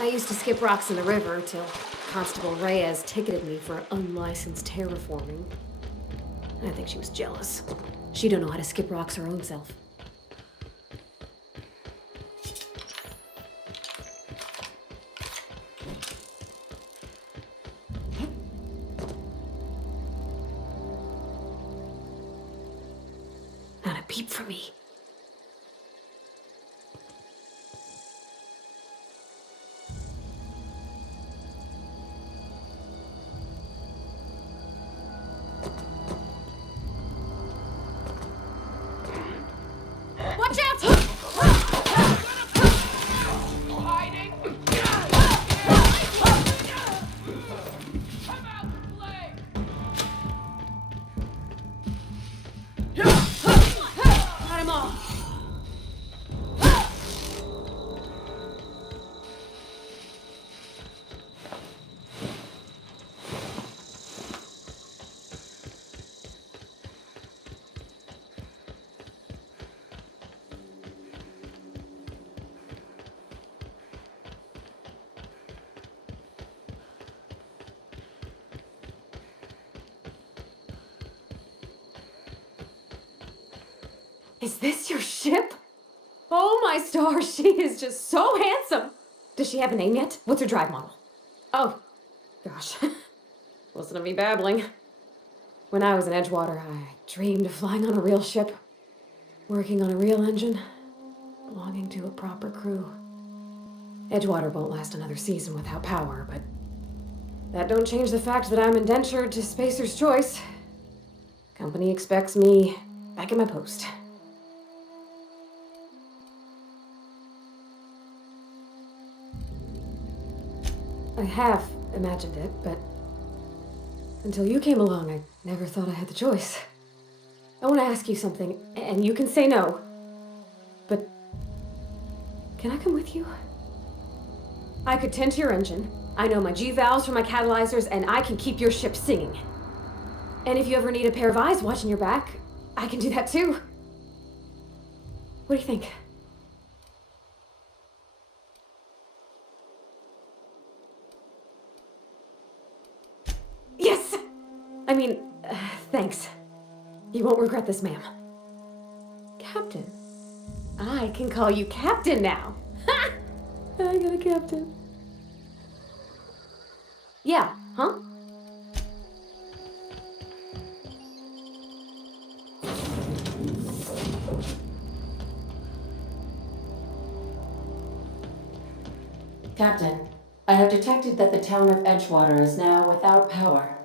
I used to skip rocks in the river till Constable Reyes ticketed me for unlicensed terraforming. I think she was jealous. She don't know how to skip rocks her own self. Not a peep for me. Watch out! Hiding! Come out and play! Got him all. Is this your ship? Oh my stars, she is just so handsome. Does she have a name yet? What's her drive model? Oh, gosh. Listen to me babbling. When I was in Edgewater, I dreamed of flying on a real ship, working on a real engine, belonging to a proper crew. Edgewater won't last another season without power, but that don't change the fact that I'm indentured to Spacer's Choice. Company expects me back at my post. I have imagined it, but until you came along, I never thought I had the choice. I want to ask you something, and you can say no, but can I come with you? I could tend to your engine. I know my G-valves from my catalyzers, and I can keep your ship singing. And if you ever need a pair of eyes watching your back, I can do that too. What do you think? Yes! I mean, thanks. You won't regret this, ma'am. Captain. I can call you Captain now. Ha! I got a captain. Yeah, huh? Captain, I have detected that the town of Edgewater is now without power.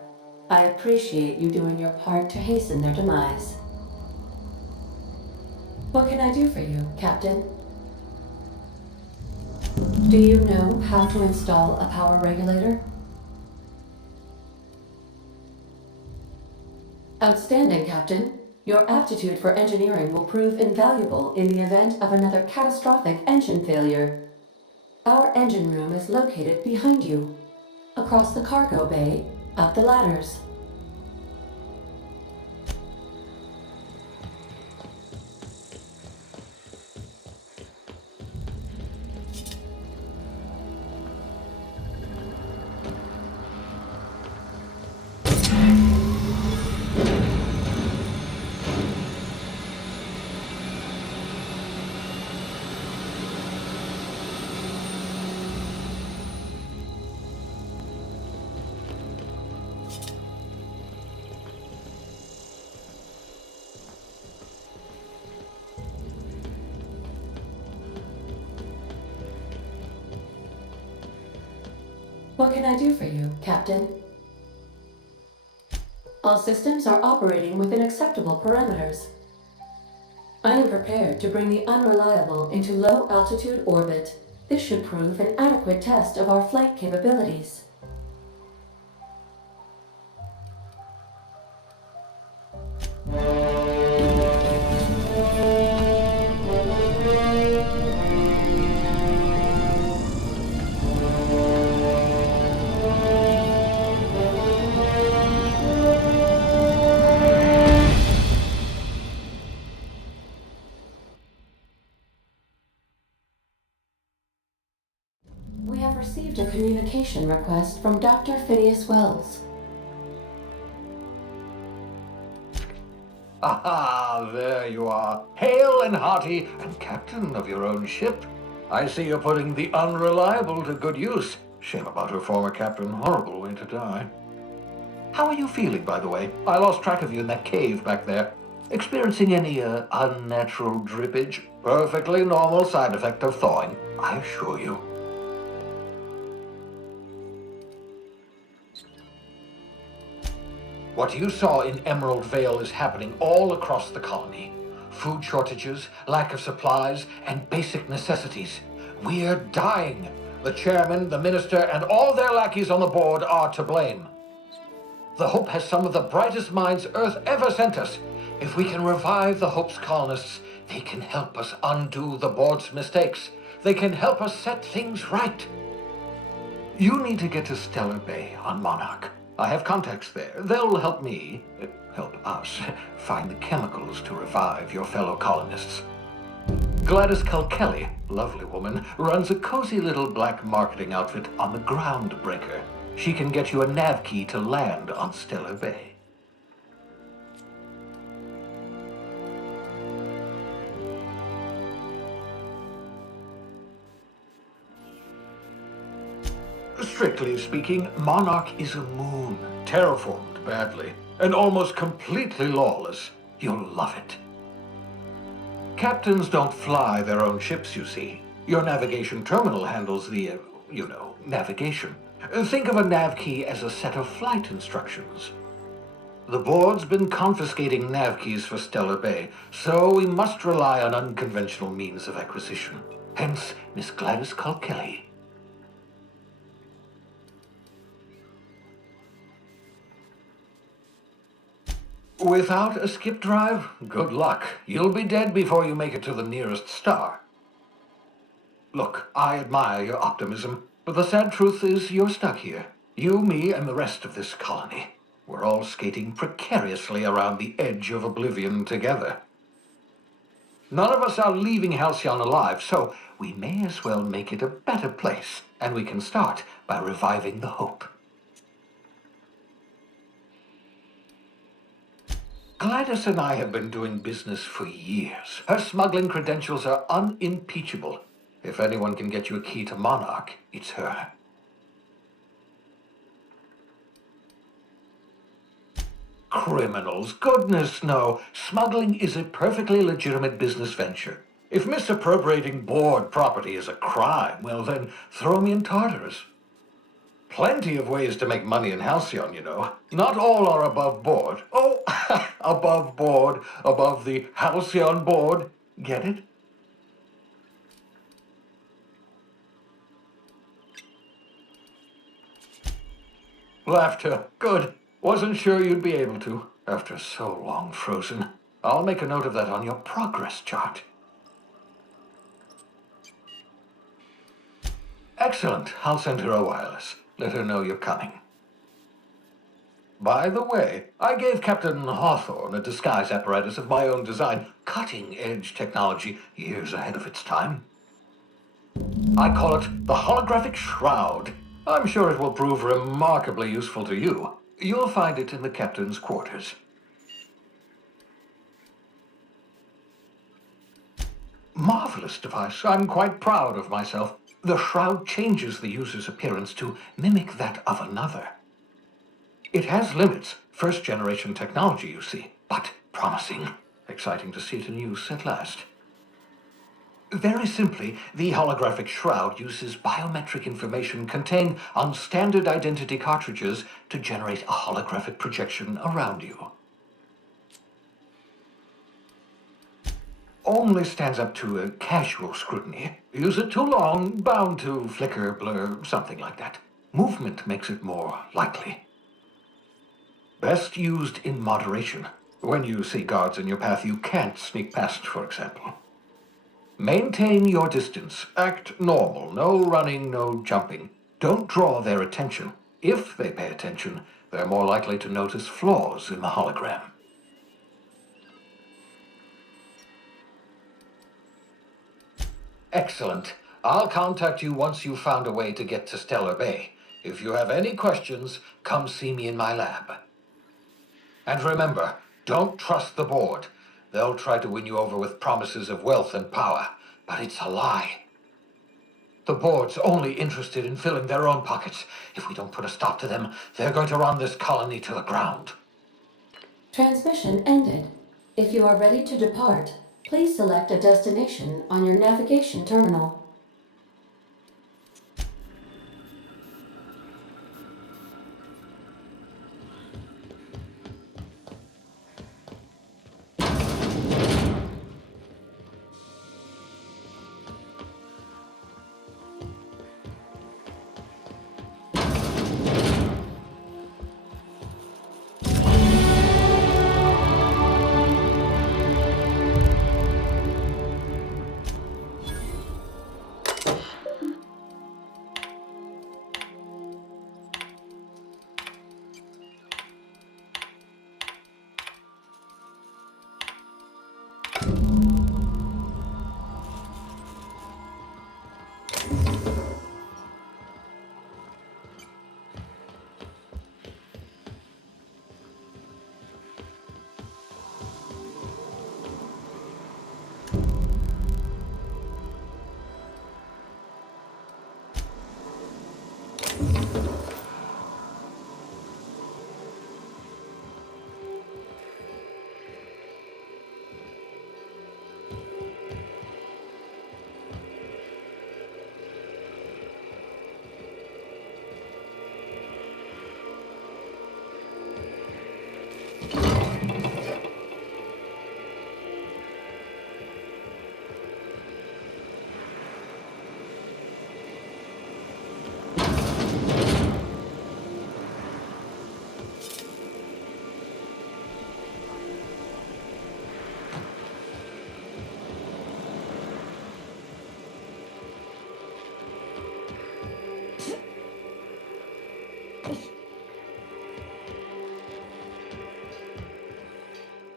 I appreciate you doing your part to hasten their demise. What can I do for you, Captain? Do you know how to install a power regulator? Outstanding, Captain. Your aptitude for engineering will prove invaluable in the event of another catastrophic engine failure. Our engine room is located behind you, across the cargo bay, up the ladders. What can I do for you, Captain? All systems are operating within acceptable parameters. I am prepared to bring the unreliable into low-altitude orbit. This should prove an adequate test of our flight capabilities. We have received a communication request from Dr. Phineas Wells. Aha, there you are, hale and hearty, and captain of your own ship. I see you're putting the unreliable to good use. Shame about her former captain, horrible way to die. How are you feeling, by the way? I lost track of you in that cave back there. Experiencing any, unnatural drippage? Perfectly normal side effect of thawing, I assure you. What you saw in Emerald Vale is happening all across the colony. Food shortages, lack of supplies, and basic necessities. We're dying. The chairman, the minister, and all their lackeys on the board are to blame. The Hope has some of the brightest minds Earth ever sent us. If we can revive the Hope's colonists, they can help us undo the board's mistakes. They can help us set things right. You need to get to Stellar Bay on Monarch. I have contacts there. They'll help me, help us, find the chemicals to revive your fellow colonists. Gladys Kilkelly, lovely woman, runs a cozy little black marketing outfit on the Groundbreaker. She can get you a nav key to land on Stellar Bay. Strictly speaking, Monarch is a moon, terraformed badly, and almost completely lawless. You'll love it. Captains don't fly their own ships, you see. Your navigation terminal handles the, navigation. Think of a nav key as a set of flight instructions. The board's been confiscating nav keys for Stellar Bay, so we must rely on unconventional means of acquisition. Hence, Miss Gladys Kilkelly. Without a skip drive, good luck. You'll be dead before you make it to the nearest star. Look, I admire your optimism, but the sad truth is you're stuck here. You, me, and the rest of this colony. We're all skating precariously around the edge of oblivion together. None of us are leaving Halcyon alive, so we may as well make it a better place, and we can start by reviving the hope. Gladys and I have been doing business for years. Her smuggling credentials are unimpeachable. If anyone can get you a key to Monarch, it's her. Criminals? Goodness, no. Smuggling is a perfectly legitimate business venture. If misappropriating board property is a crime, well then, throw me in Tartarus. Plenty of ways to make money in Halcyon, you know. Not all are above board. Oh, above board, above the Halcyon board. Get it? Laughter. Good. Wasn't sure you'd be able to, after so long frozen. I'll make a note of that on your progress chart. Excellent. I'll send her a wireless. Let her know you're coming. By the way, I gave Captain Hawthorne a disguise apparatus of my own design, cutting-edge technology years ahead of its time. I call it the holographic shroud. I'm sure it will prove remarkably useful to you. You'll find it in the captain's quarters. Marvelous device. I'm quite proud of myself. The shroud changes the user's appearance to mimic that of another. It has limits. First-generation technology, you see, but promising. Exciting to see it in use at last. Very simply, the holographic shroud uses biometric information contained on standard identity cartridges to generate a holographic projection around you. Only stands up to a casual scrutiny. Use it too long, bound to flicker, blur, something like that. Movement makes it more likely. Best used in moderation. When you see guards in your path you can't sneak past, for example. Maintain your distance. Act normal. No running, no jumping. Don't draw their attention. If they pay attention, they're more likely to notice flaws in the hologram. Excellent. I'll contact you once you've found a way to get to Stellar Bay. If you have any questions, come see me in my lab. And remember, don't trust the board. They'll try to win you over with promises of wealth and power, but it's a lie. The board's only interested in filling their own pockets. If we don't put a stop to them, they're going to run this colony to the ground. Transmission ended. If you are ready to depart, please select a destination on your navigation terminal.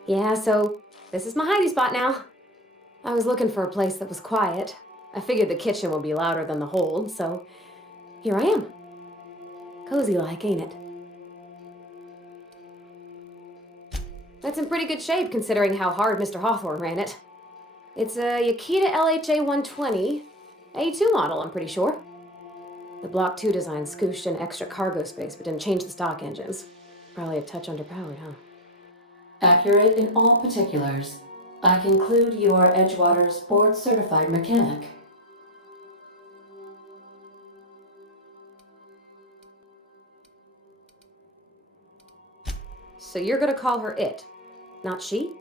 Yeah, so this is my hidey spot now. I was looking for a place that was quiet. I figured the kitchen would be louder than the hold, so here I am. Cozy like, ain't it? That's in pretty good shape considering how hard Mr. Hawthorne ran it. It's a Yakita LHA 120, A2 model, I'm pretty sure. The Block 2 design scooshed in extra cargo space but didn't change the stock engines. Probably a touch underpowered, huh? Accurate in all particulars. I conclude you are Edgewater's board-certified mechanic. So you're gonna call her it, not she?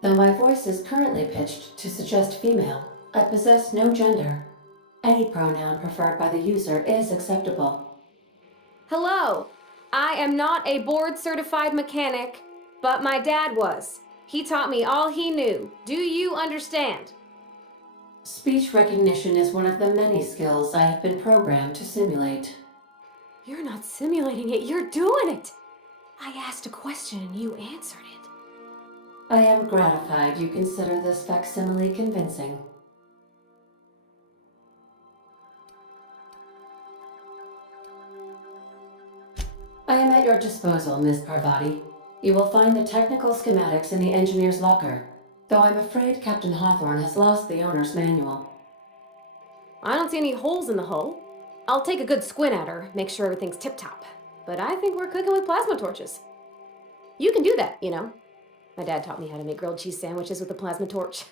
Though my voice is currently pitched to suggest female, I possess no gender. Any pronoun preferred by the user is acceptable. Hello! I am not a board-certified mechanic, but my dad was. He taught me all he knew. Do you understand? Speech recognition is one of the many skills I have been programmed to simulate. You're not simulating it, you're doing it! I asked a question and you answered it. I am gratified you consider this facsimile convincing. I am at your disposal, Miss Parvati. You will find the technical schematics in the engineer's locker, though I'm afraid Captain Hawthorne has lost the owner's manual. I don't see any holes in the hull. I'll take a good squint at her, make sure everything's tip-top. But I think we're cooking with plasma torches. You can do that, you know. My dad taught me how to make grilled cheese sandwiches with a plasma torch.